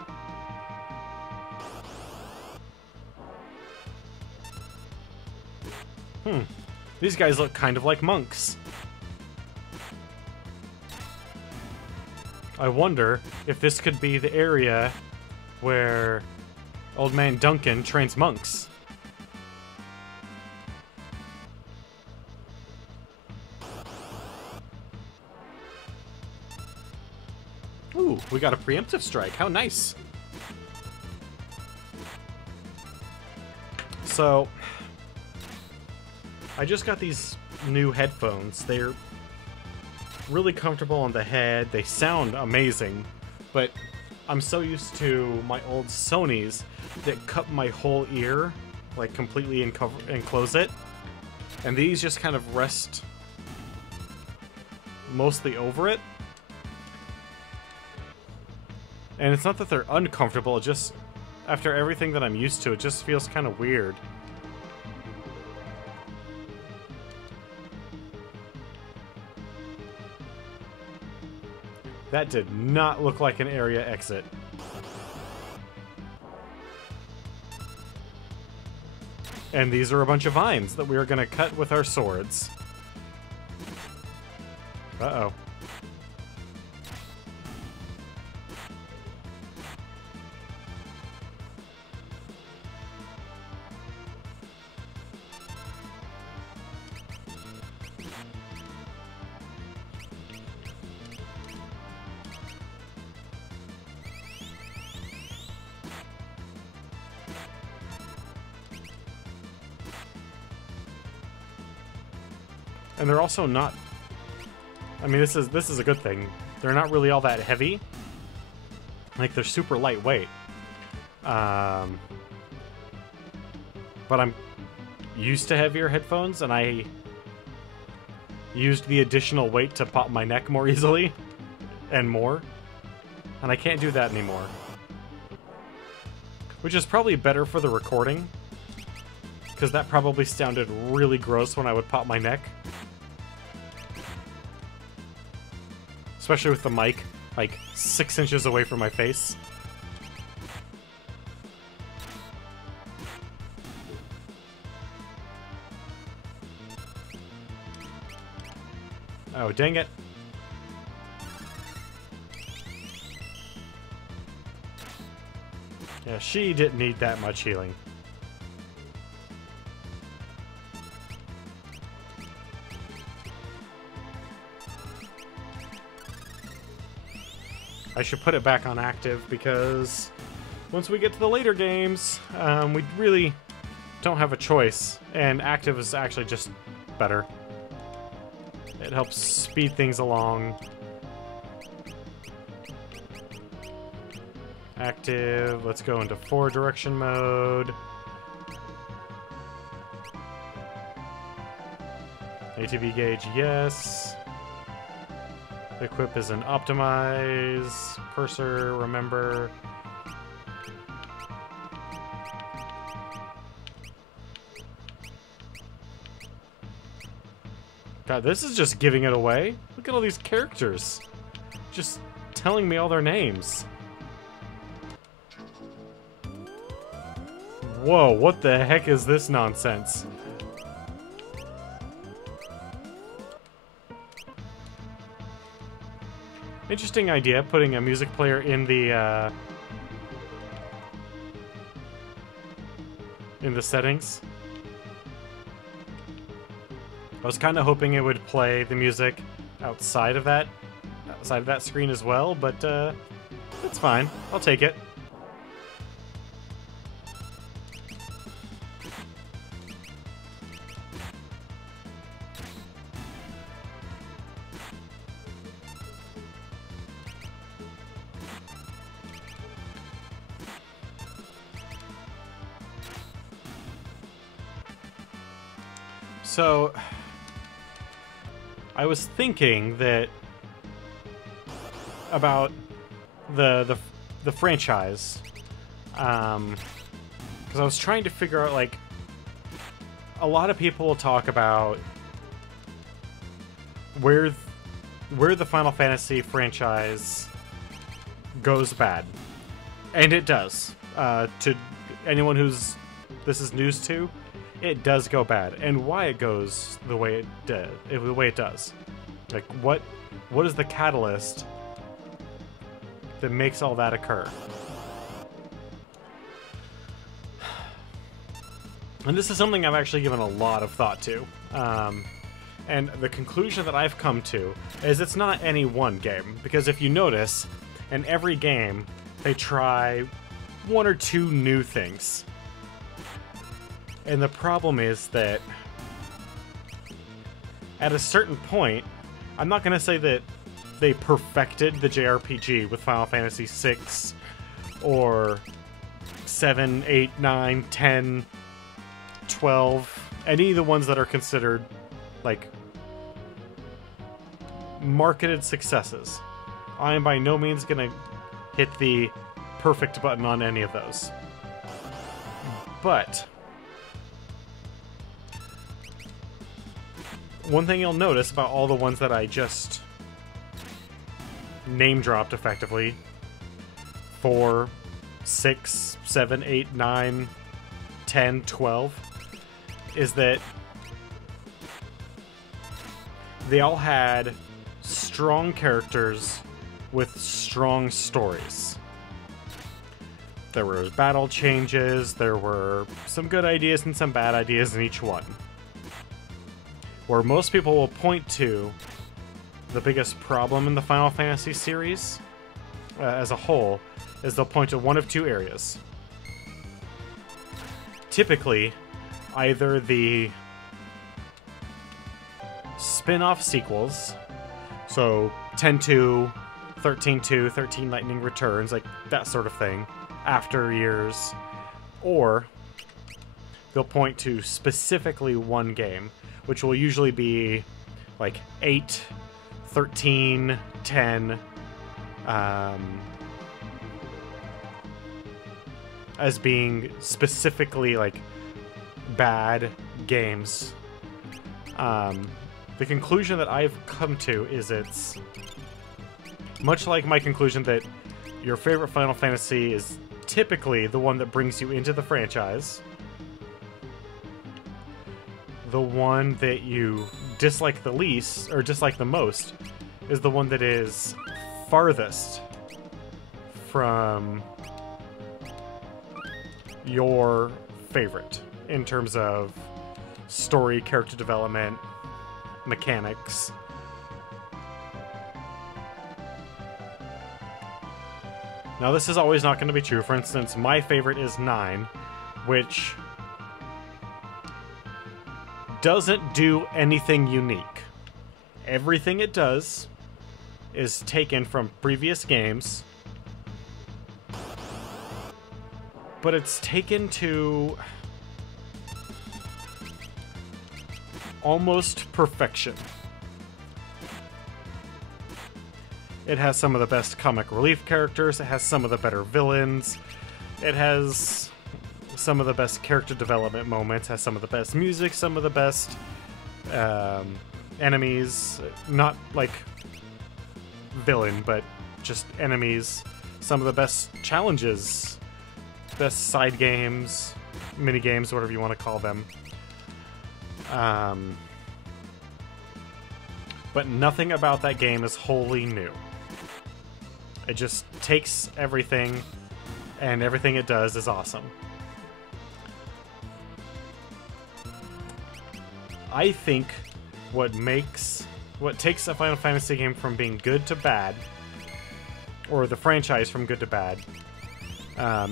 These guys look kind of like monks. I wonder if this could be the area where Old Man Duncan trains monks. Ooh, we got a preemptive strike. How nice. So, I just got these new headphones. They're really comfortable on the head. They sound amazing, but I'm so used to my old Sonys that cut my whole ear, like completely enclose it. And these just kind of rest mostly over it. And it's not that they're uncomfortable, it just, after everything that I'm used to, it just feels kind of weird. That did not look like an area exit. And these are a bunch of vines that we are going to cut with our swords. Uh-oh. And they're also not, I mean, this is a good thing. They're not really all that heavy. Like, they're super lightweight. But I'm used to heavier headphones, and I used the additional weight to pop my neck more easily. and more. And I can't do that anymore. Which is probably better for the recording, because that probably sounded really gross when I would pop my neck. Especially with the mic, like 6 inches away from my face. Oh, dang it. Yeah, she didn't need that much healing. I should put it back on active because once we get to the later games, we really don't have a choice, and active is actually just better. It helps speed things along. Active, let's go into 4-direction mode. ATV gauge, yes. Equip is an optimize. Cursor, remember. God, this is just giving it away. Look at all these characters. Just telling me all their names. Whoa, what the heck is this nonsense? Interesting idea, putting a music player in the settings. I was kind of hoping it would play the music outside of that screen as well, but that's fine. I'll take it. So, I was thinking that about the franchise, because I was trying to figure out, like, a lot of people will talk about where the Final Fantasy franchise goes bad, and it does. To anyone who's this is news to, it does go bad, and why it goes the way it does. Like, what is the catalyst that makes all that occur? And this is something I've actually given a lot of thought to. And the conclusion that I've come to is it's not any one game, because if you notice, in every game, they try 1 or 2 new things. And the problem is that at a certain point, I'm not going to say that they perfected the JRPG with Final Fantasy 6 or 7, 8, 9, 10, 12, any of the ones that are considered, like, marketed successes. I am by no means going to hit the perfect button on any of those. But one thing you'll notice about all the ones that I just name-dropped effectively, 4, 6, 7, 8, 9, 10, 12, is that they all had strong characters with strong stories. There were battle changes, there were some good ideas and some bad ideas in each one. Where most people will point to the biggest problem in the Final Fantasy series as a whole is they'll point to one of 2 areas. Typically, either the spin-off sequels, so 10-2, 13-2, 13 Lightning Returns, like that sort of thing, after years, or they'll point to specifically one game, which will usually be like 8, 13, 10, as being specifically like bad games. The conclusion that I've come to is it's much like my conclusion that your favorite Final Fantasy is typically the one that brings you into the franchise. The one that you dislike the least, or dislike the most, is the one that is farthest from your favorite in terms of story, character development, mechanics. Now, this is always not going to be true. For instance, my favorite is 9, which doesn't do anything unique. Everything it does is taken from previous games, but it's taken to almost perfection. It has some of the best comic relief characters, it has some of the better villains, it has some of the best character development moments, has some of the best music, some of the best enemies, not like villain, but just enemies, some of the best challenges, best side games, mini games, whatever you want to call them. But nothing about that game is wholly new. It just takes everything, and everything it does is awesome. I think what takes a Final Fantasy game from being good to bad, or the franchise from good to bad,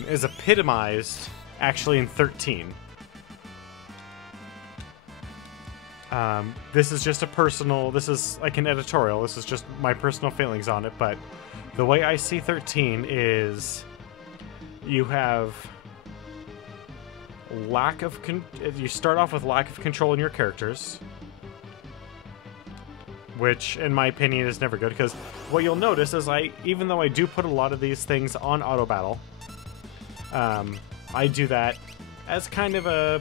is epitomized actually in 13. This is just this is like an editorial, this is just my personal feelings on it, but the way I see 13 is you have you start off with lack of control in your characters, which in my opinion is never good, because what you'll notice is even though I do put a lot of these things on auto battle, I do that as kind of a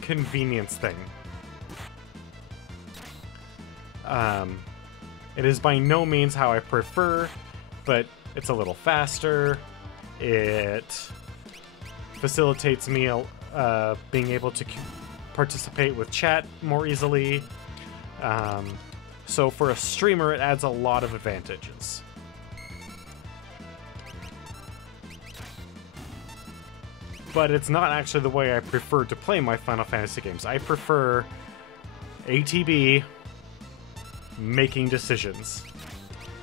convenience thing. It is by no means how I prefer, but it's a little faster. It facilitates me being able to participate with chat more easily. So for a streamer, it adds a lot of advantages. But it's not actually the way I prefer to play my Final Fantasy games. I prefer ATB making decisions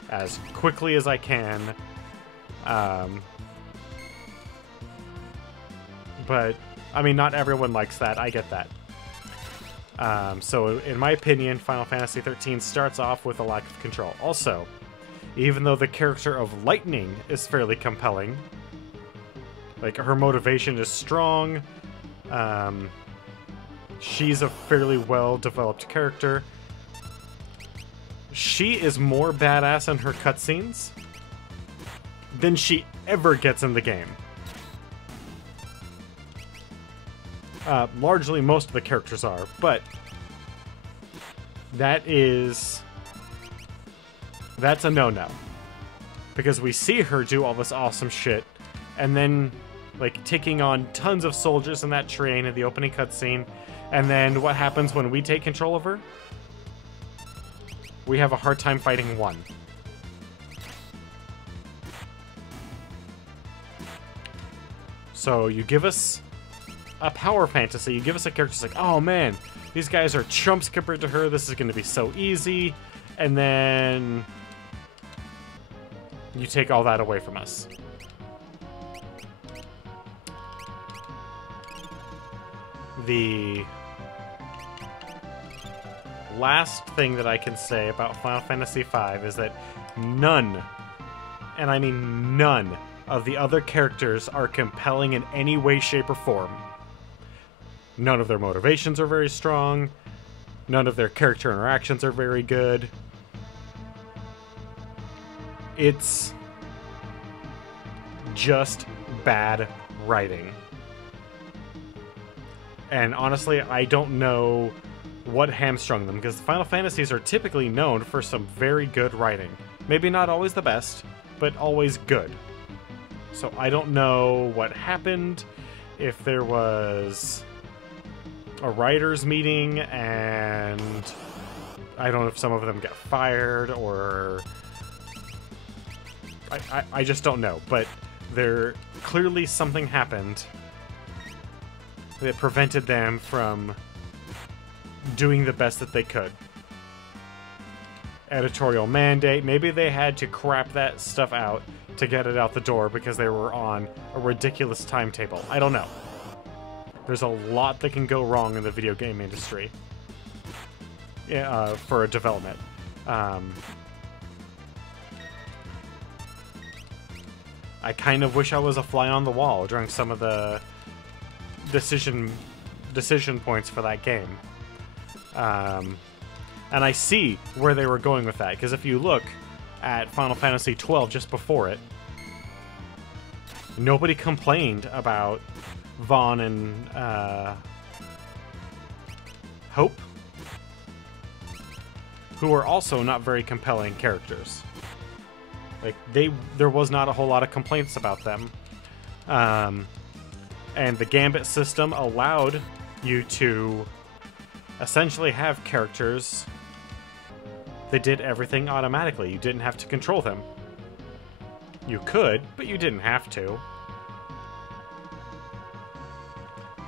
as quickly as I can. But, I mean, not everyone likes that. I get that. So, in my opinion, Final Fantasy XIII starts off with a lack of control. Also, even though the character of Lightning is fairly compelling, like, her motivation is strong, she's a fairly well-developed character, she is more badass in her cutscenes than she ever gets in the game. Largely, most of the characters are, but that's a no-no. Because we see her do all this awesome shit, and then, like, taking on tons of soldiers in that train in the opening cutscene, and then what happens when we take control of her? We have a hard time fighting one. So you give us a power fantasy, you give us a character that's like, oh man, these guys are chumps compared to her, this is going to be so easy, and then you take all that away from us. The last thing that I can say about Final Fantasy V is that none, and I mean none, of the other characters are compelling in any way, shape, or form. None of their motivations are very strong. None of their character interactions are very good. It's just bad writing. And honestly, I don't know what hamstrung them, because the Final Fantasies are typically known for some very good writing. Maybe not always the best, but always good. So I don't know what happened, if there was a writers' meeting and I don't know if some of them got fired, or I just don't know, but there clearly something happened that prevented them from doing the best that they could. Editorial mandate, maybe they had to crap that stuff out to get it out the door because they were on a ridiculous timetable. I don't know. There's a lot that can go wrong in the video game industry for a development. I kind of wish I was a fly on the wall during some of the decision points for that game. And I see where they were going with that, because if you look at Final Fantasy XII just before it, nobody complained about Vaughn and Hope, who are also not very compelling characters. Like, there was not a whole lot of complaints about them. And the Gambit system allowed you to essentially have characters that did everything automatically. You didn't have to control them. You could, but you didn't have to.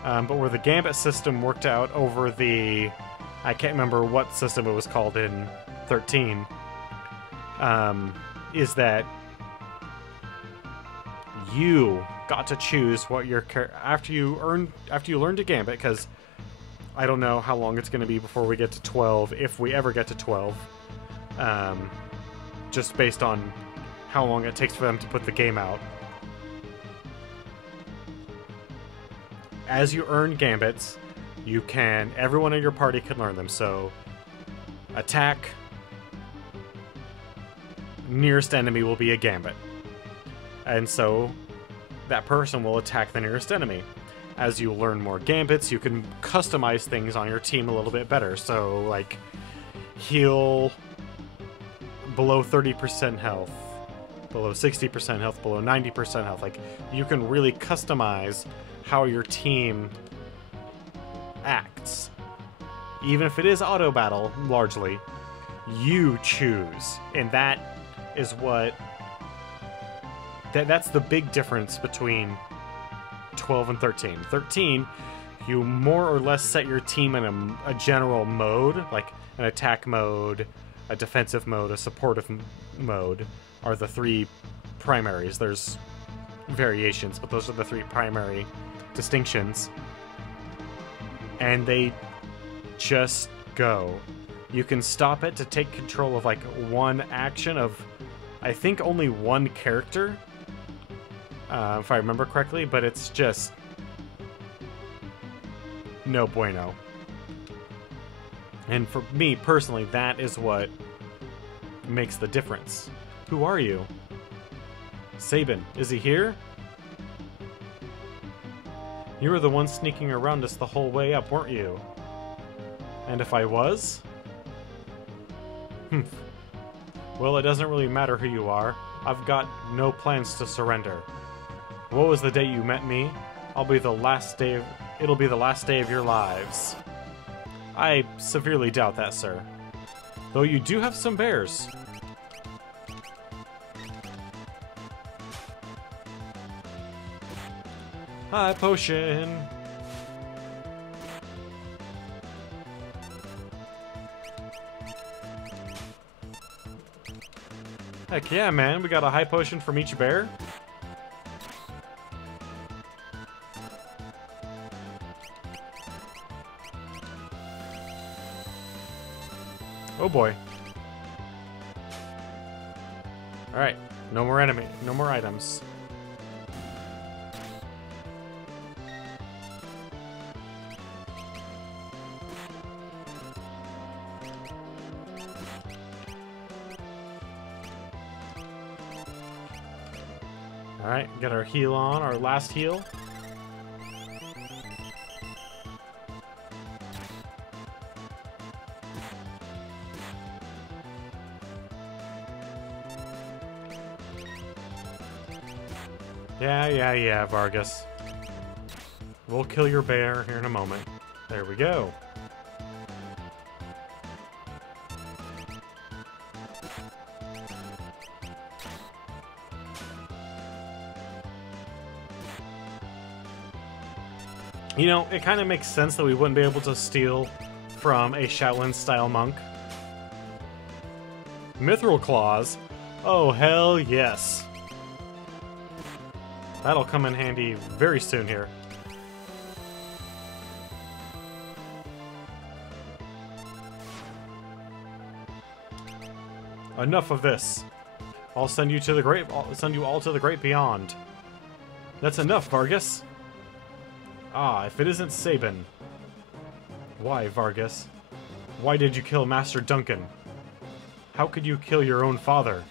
But where the Gambit system worked out over the... I can't remember what system it was called in 13. Is that you got to choose what your after you learn to Gambit, because I don't know how long it's going to be before we get to 12, if we ever get to 12. Just based on how long it takes for them to put the game out. As you earn Gambits, everyone in your party can learn them. So, attack, nearest enemy will be a Gambit. And so, that person will attack the nearest enemy. As you learn more Gambits, you can customize things on your team a little bit better. So, like, heal below 30% health, below 60% health, below 90% health. Like, you can really customize how your team acts. Even if it is auto battle, largely, you choose. And that is what... That's the big difference between 12 and 13. 13, you more or less set your team in a general mode, like an attack mode, a defensive mode, a supportive mode, are the three primaries. There's variations, but those are the three primary distinctions. And they just go. You can stop it to take control of like one action of, I think, only one character, if I remember correctly, but it's just no bueno. And for me personally, that is what makes the difference. Who are you? Sabin, is he here? You were the one sneaking around us the whole way up, weren't you? And if I was? Well, it doesn't really matter who you are. I've got no plans to surrender. What was the day you met me? It'll be the last day of your lives. I severely doubt that, sir. Though you do have some bears. Hi, potion. Heck yeah, man. We got a high potion from each bear. Oh boy. Alright. No more enemy. No more items. Alright, get our heal on, our last heal. Yeah, Vargas. We'll kill your bear here in a moment. There we go. You know, it kind of makes sense that we wouldn't be able to steal from a Shaolin-style monk. Mithril claws? Oh, hell yes. That'll come in handy very soon here. Enough of this. I'll send you all to the great beyond. That's enough, Vargas. Ah, if it isn't Sabin. Why, Vargas? Why did you kill Master Duncan? How could you kill your own father?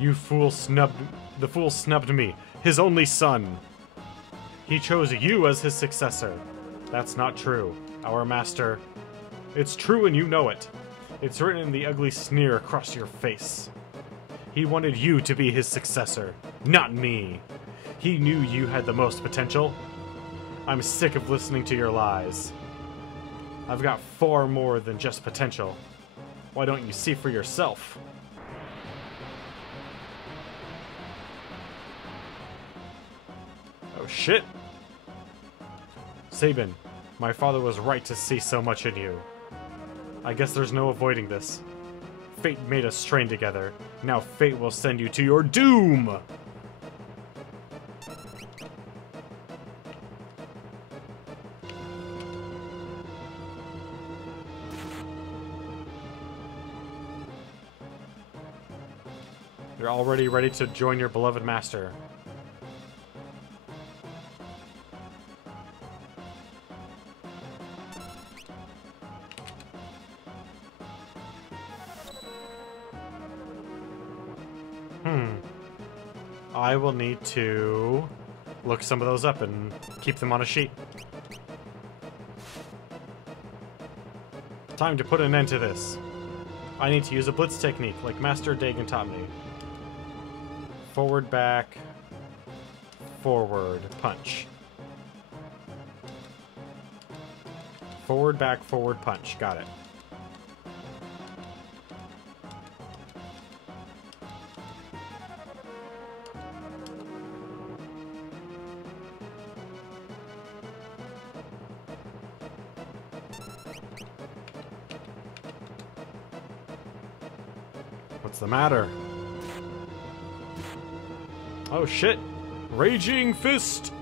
The fool snubbed me, his only son. He chose you as his successor. That's not true, our master. It's true and you know it. It's written in the ugly sneer across your face. He wanted you to be his successor, not me. He knew you had the most potential. I'm sick of listening to your lies. I've got far more than just potential. Why don't you see for yourself? Oh shit! Sabin, my father was right to see so much in you. I guess there's no avoiding this. Fate made us train together. Now fate will send you to your doom! You're already ready to join your beloved master. I will need to look some of those up and keep them on a sheet. Time to put an end to this. I need to use a blitz technique like Master Dagon taught me. Forward, back, forward, punch. Forward, back, forward, punch. Got it. What's the matter? Oh shit! Raging Fist!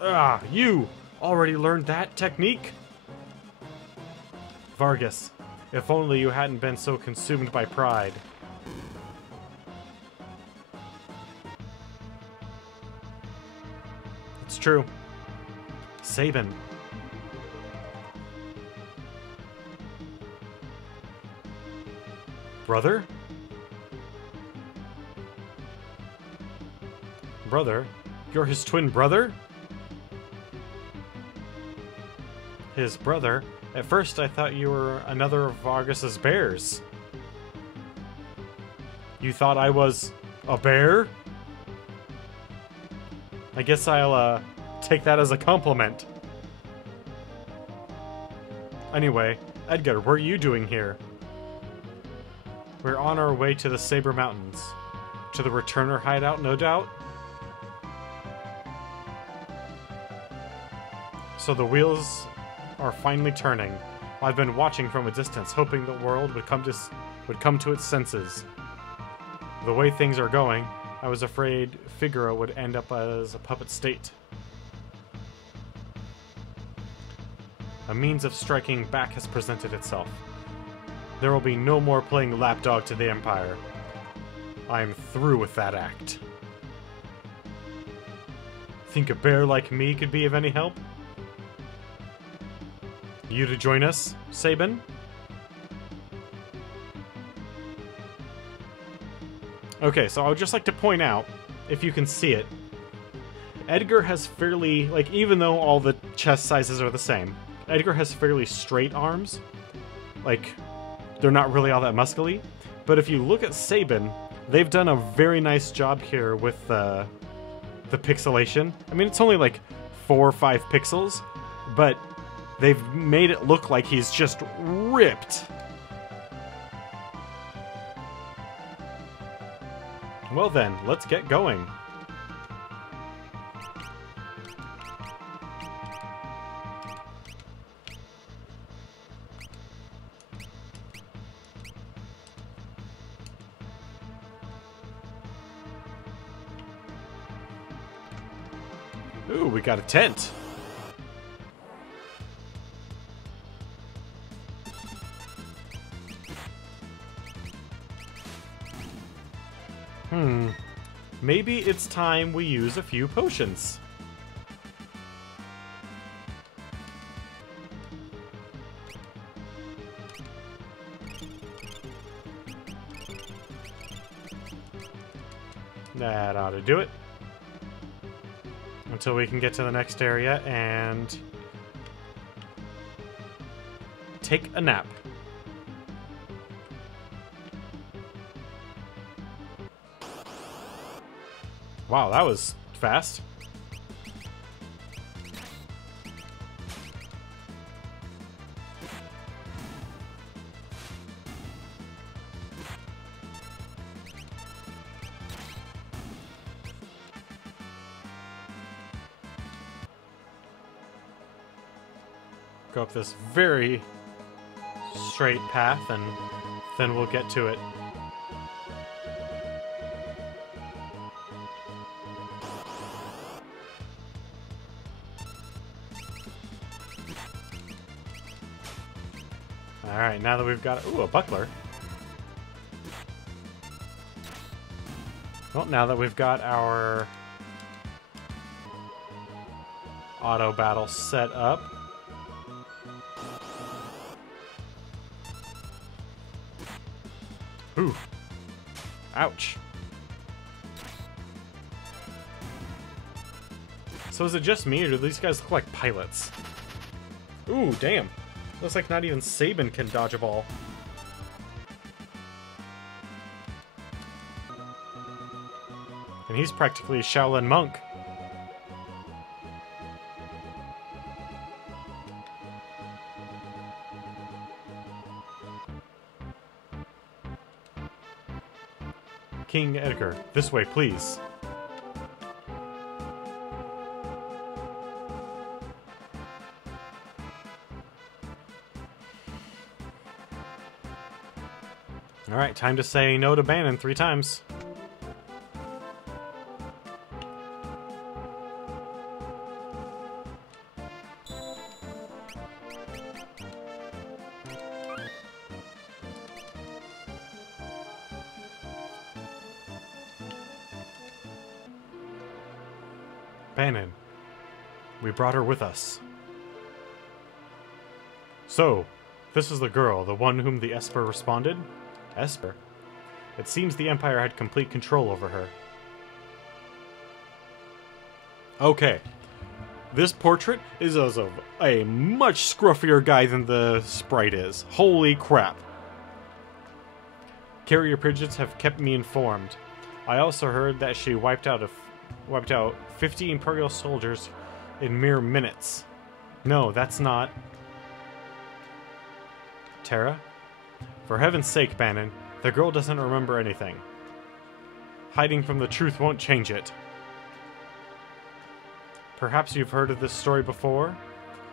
Ah, you! Already learned that technique? Vargas, if only you hadn't been so consumed by pride. It's true. Sabin. Brother? Brother? You're his twin brother? His brother? At first I thought you were another of Vargas's bears. You thought I was a bear? I guess I'll take that as a compliment. Anyway, Edgar, what are you doing here? We're on our way to the Saber Mountains. To the Returner hideout, no doubt? So the wheels are finally turning. I've been watching from a distance, hoping the world would come to its senses. The way things are going, I was afraid Figaro would end up as a puppet state. A means of striking back has presented itself. There will be no more playing lapdog to the Empire. I am through with that act. Think a bear like me could be of any help? You to join us, Sabin? Okay, so I would just like to point out, if you can see it, Edgar has fairly, like, even though all the chest sizes are the same, Edgar has fairly straight arms. Like, they're not really all that muscly. But if you look at Sabin, they've done a very nice job here with the pixelation. I mean, it's only like 4 or 5 pixels, but they've made it look like he's just ripped. Well then, let's get going. Ooh, we got a tent. Maybe it's time we use a few potions. That ought to do it. Until we can get to the next area and take a nap. Wow, that was fast. Go up this very straight path and then we'll get to it. Alright, now that we've got... Ooh, a buckler. Well, now that we've got our auto battle set up, ooh. Ouch. So is it just me, or do these guys look like pilots? Ooh, damn. Looks like not even Sabin can dodge a ball. And he's practically a Shaolin monk. King Edgar, this way, please. Alright, time to say no to Bannon 3 times. Bannon, we brought her with us. So, this is the girl, the one whom the Esper responded? Esper? It seems the Empire had complete control over her. Okay. This portrait is of a much scruffier guy than the sprite is. Holy crap. Carrier pigeons have kept me informed. I also heard that she wiped out 50 Imperial soldiers in mere minutes. No, that's not... Terra? For heaven's sake, Bannon, the girl doesn't remember anything. Hiding from the truth won't change it. Perhaps you've heard of this story before?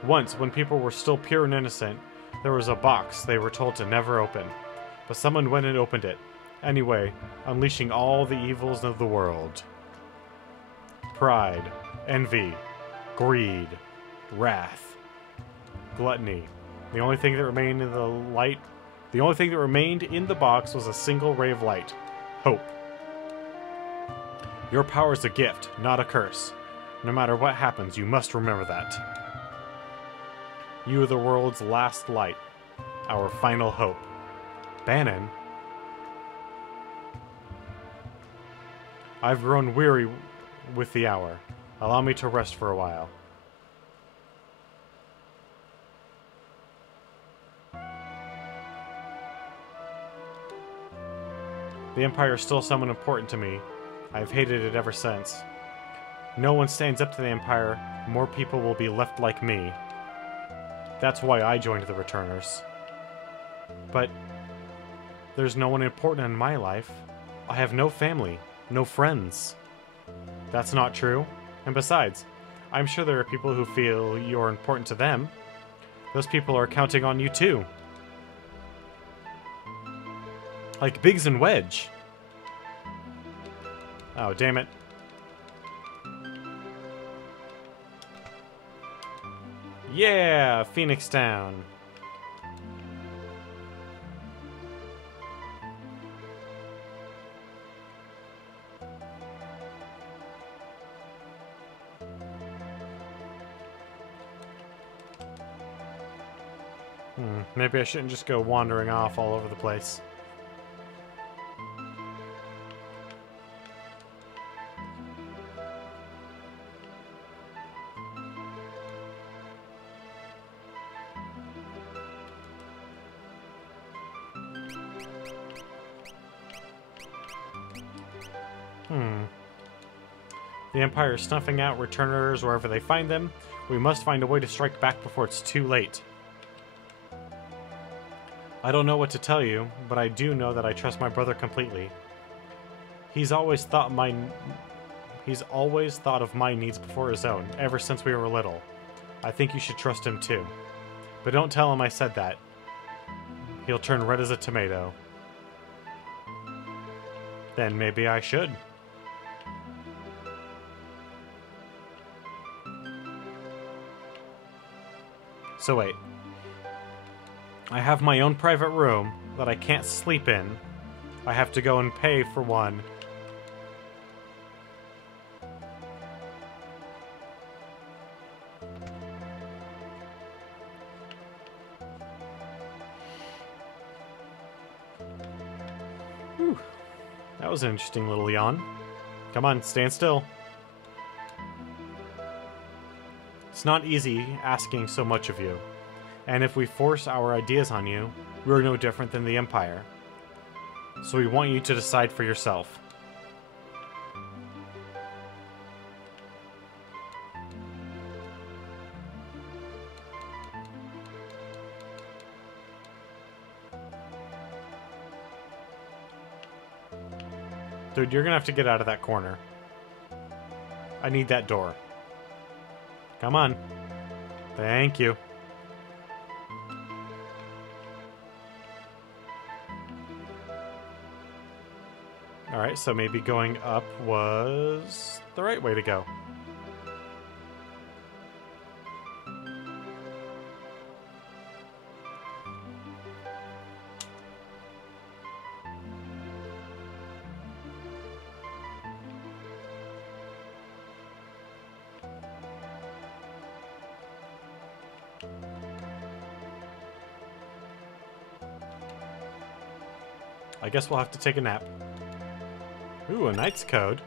Once, when people were still pure and innocent, there was a box they were told to never open. But someone went and opened it. Anyway, unleashing all the evils of the world. Pride, envy, greed, wrath, gluttony. The only thing that remained in the box was a single ray of light. Hope. Your power is a gift, not a curse. No matter what happens, you must remember that. You are the world's last light. Our final hope. Bannon? I've grown weary with the hour. Allow me to rest for a while. The Empire is still someone important to me. I've hated it ever since. No one stands up to the Empire, more people will be left like me. That's why I joined the Returners. But there's no one important in my life. I have no family, no friends. That's not true. And besides, I'm sure there are people who feel you're important to them. Those people are counting on you too. Like Biggs and Wedge. Oh, damn it. Yeah, Phoenix Town. Maybe I shouldn't just go wandering off all over the place. The Empire is snuffing out returners wherever they find them. We must find a way to strike back before it's too late. I don't know what to tell you, but I do know that I trust my brother completely. He's always thought of my needs before his own, ever since we were little. I think you should trust him too. But don't tell him I said that. He'll turn red as a tomato. Then maybe I should. So wait. I have my own private room that I can't sleep in. I have to go and pay for one. Whew. That was an interesting little yawn. Come on, stand still. It's not easy asking so much of you. And if we force our ideas on you, we're no different than the Empire. So we want you to decide for yourself. Dude, you're gonna have to get out of that corner. I need that door. Come on. Thank you. Alright, so maybe going up was the right way to go. I guess we'll have to take a nap. Ooh, a knight's code.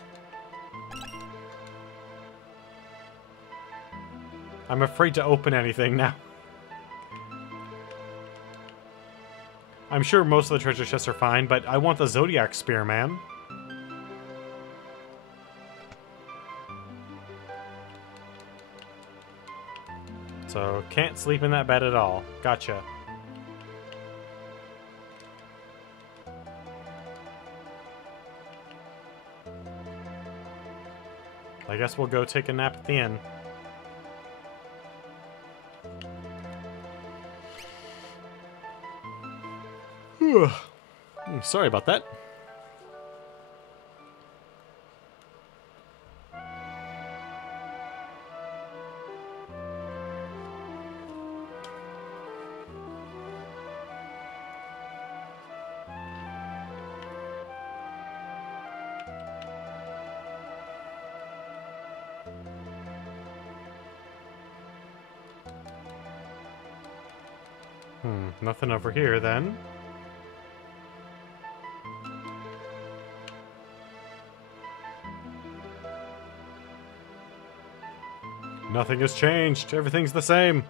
I'm afraid to open anything now. I'm sure most of the treasure chests are fine, but I want the Zodiac Spear, man. So, can't sleep in that bed at all. Gotcha. I guess we'll go take a nap at the inn. Sorry about that. Nothing over here then. Nothing has changed. Everything's the same.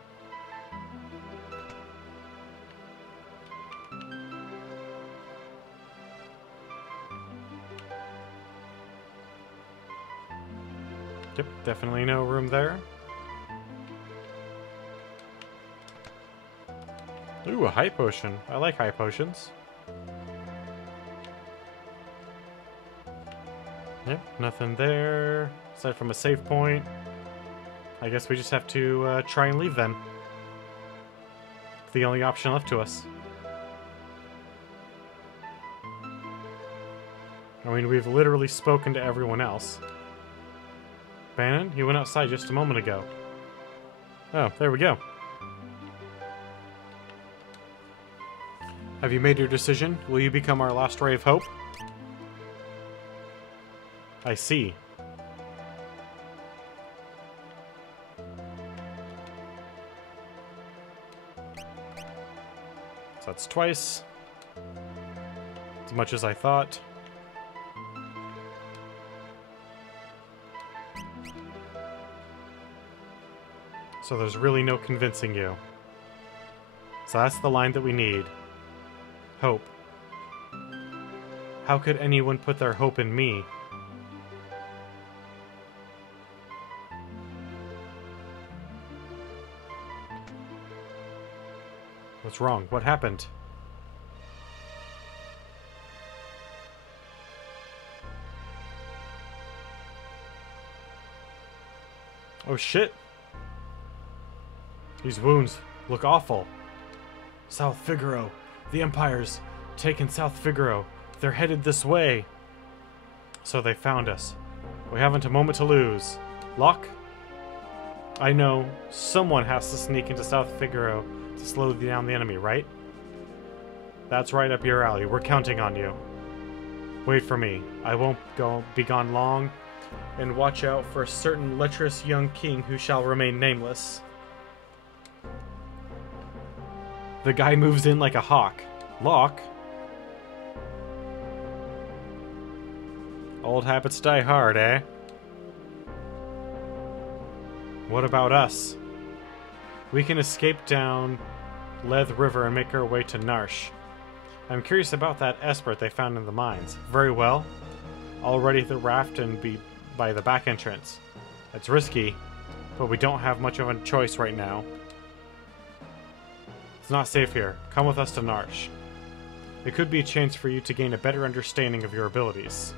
Yep, definitely no room there. Ooh, a high potion. I like high potions. Yep, nothing there. Aside from a save point. I guess we just have to try and leave then. It's the only option left to us. I mean, we've literally spoken to everyone else. Bannon, you went outside just a moment ago. Oh, there we go. Have you made your decision? Will you become our last ray of hope? I see. So that's twice. As much as I thought. So there's really no convincing you. So that's the line that we need. Hope. How could anyone put their hope in me? What's wrong? What happened? Oh shit. These wounds look awful. South Figaro. The Empire's taken South Figaro. They're headed this way. So they found us. We haven't a moment to lose. Locke? I know. Someone has to sneak into South Figaro to slow down the enemy, right? That's right up your alley. We're counting on you. Wait for me. I won't be gone long. And watch out for a certain lecherous young king who shall remain nameless. The guy moves in like a hawk. Locke? Old habits die hard, eh? What about us? We can escape down Leth River and make our way to Narsh. I'm curious about that esprit they found in the mines. Very well. I'll ready the raft and be by the back entrance. It's risky, but we don't have much of a choice right now. It's not safe here. Come with us to Narsh. It could be a chance for you to gain a better understanding of your abilities.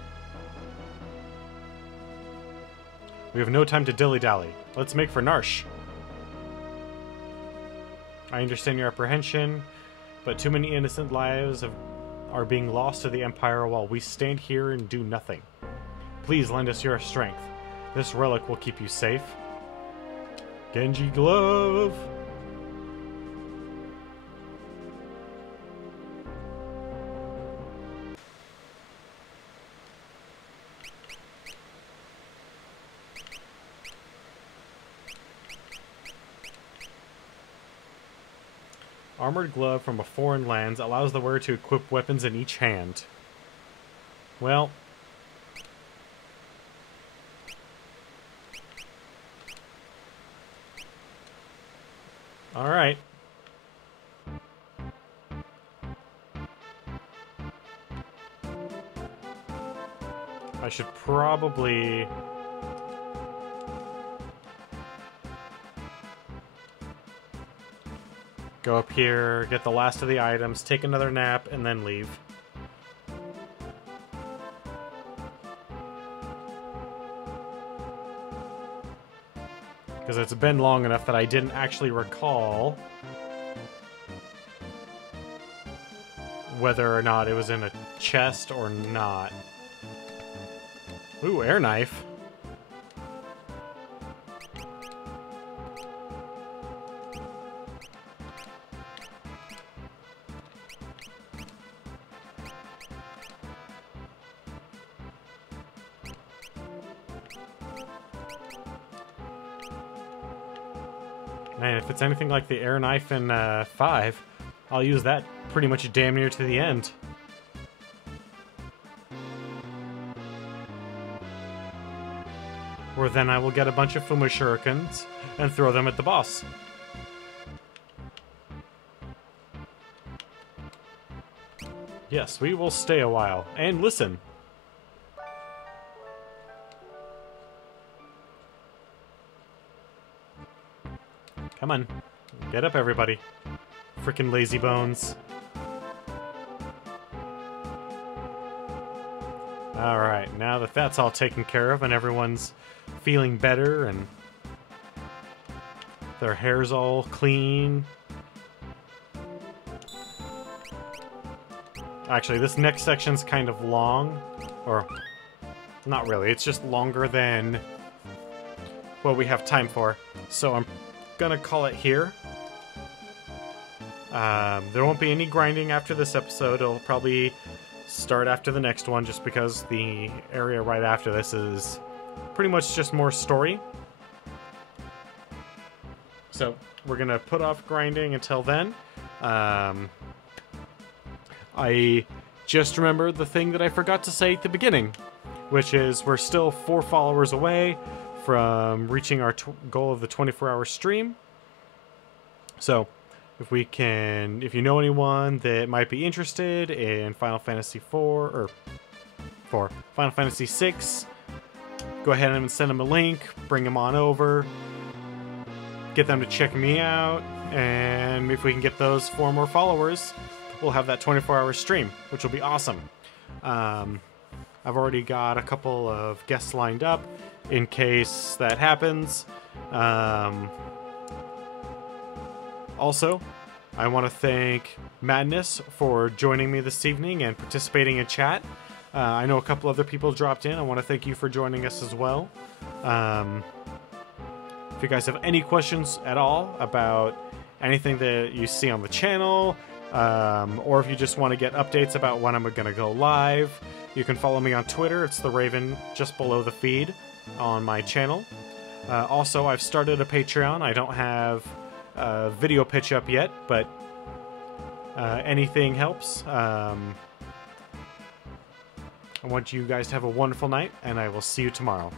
We have no time to dilly-dally. Let's make for Narsh. I understand your apprehension, but too many innocent lives are being lost to the Empire while we stand here and do nothing. Please lend us your strength. This relic will keep you safe. Genji Glove! Armored glove from a foreign lands allows the wearer to equip weapons in each hand. Well... Alright. I should probably... go up here, get the last of the items, take another nap, and then leave. Because it's been long enough that I didn't actually recall whether or not it was in a chest or not. Ooh, air knife. Man, if it's anything like the air knife in 5, I'll use that pretty much damn near to the end. where then I will get a bunch of Fuma Shurikens and throw them at the boss. Yes, we will stay a while and listen. Come on. Get up, everybody. Frickin' lazy bones. Alright, now that that's all taken care of and everyone's feeling better and their hair's all clean. Actually, this next section's kind of long. Or, not really. It's just longer than what we have time for. So I'm gonna call it here. There won't be any grinding after this episode. It'll probably start after the next one, just because the area right after this is pretty much just more story. So we're gonna put off grinding until then. I just remembered the thing that I forgot to say at the beginning, which is we're still 4 followers away from reaching our goal of the 24-hour stream. So if you know anyone that might be interested in Final Fantasy Final Fantasy 6, go ahead and send them a link, bring them on over, get them to check me out, and if we can get those 4 more followers, we'll have that 24-hour stream, which will be awesome. I've already got a couple of guests lined up in case that happens. Also, I want to thank Madness for joining me this evening and participating in chat. I know a couple other people dropped in. I want to thank you for joining us as well. If you guys have any questions at all about anything that you see on the channel, or if you just want to get updates about when I'm going to go live, you can follow me on Twitter. It's the Raven just below the feed on my channel. Also, I've started a Patreon. I don't have a video pitch up yet, but anything helps. I want you guys to have a wonderful night, and I will see you tomorrow.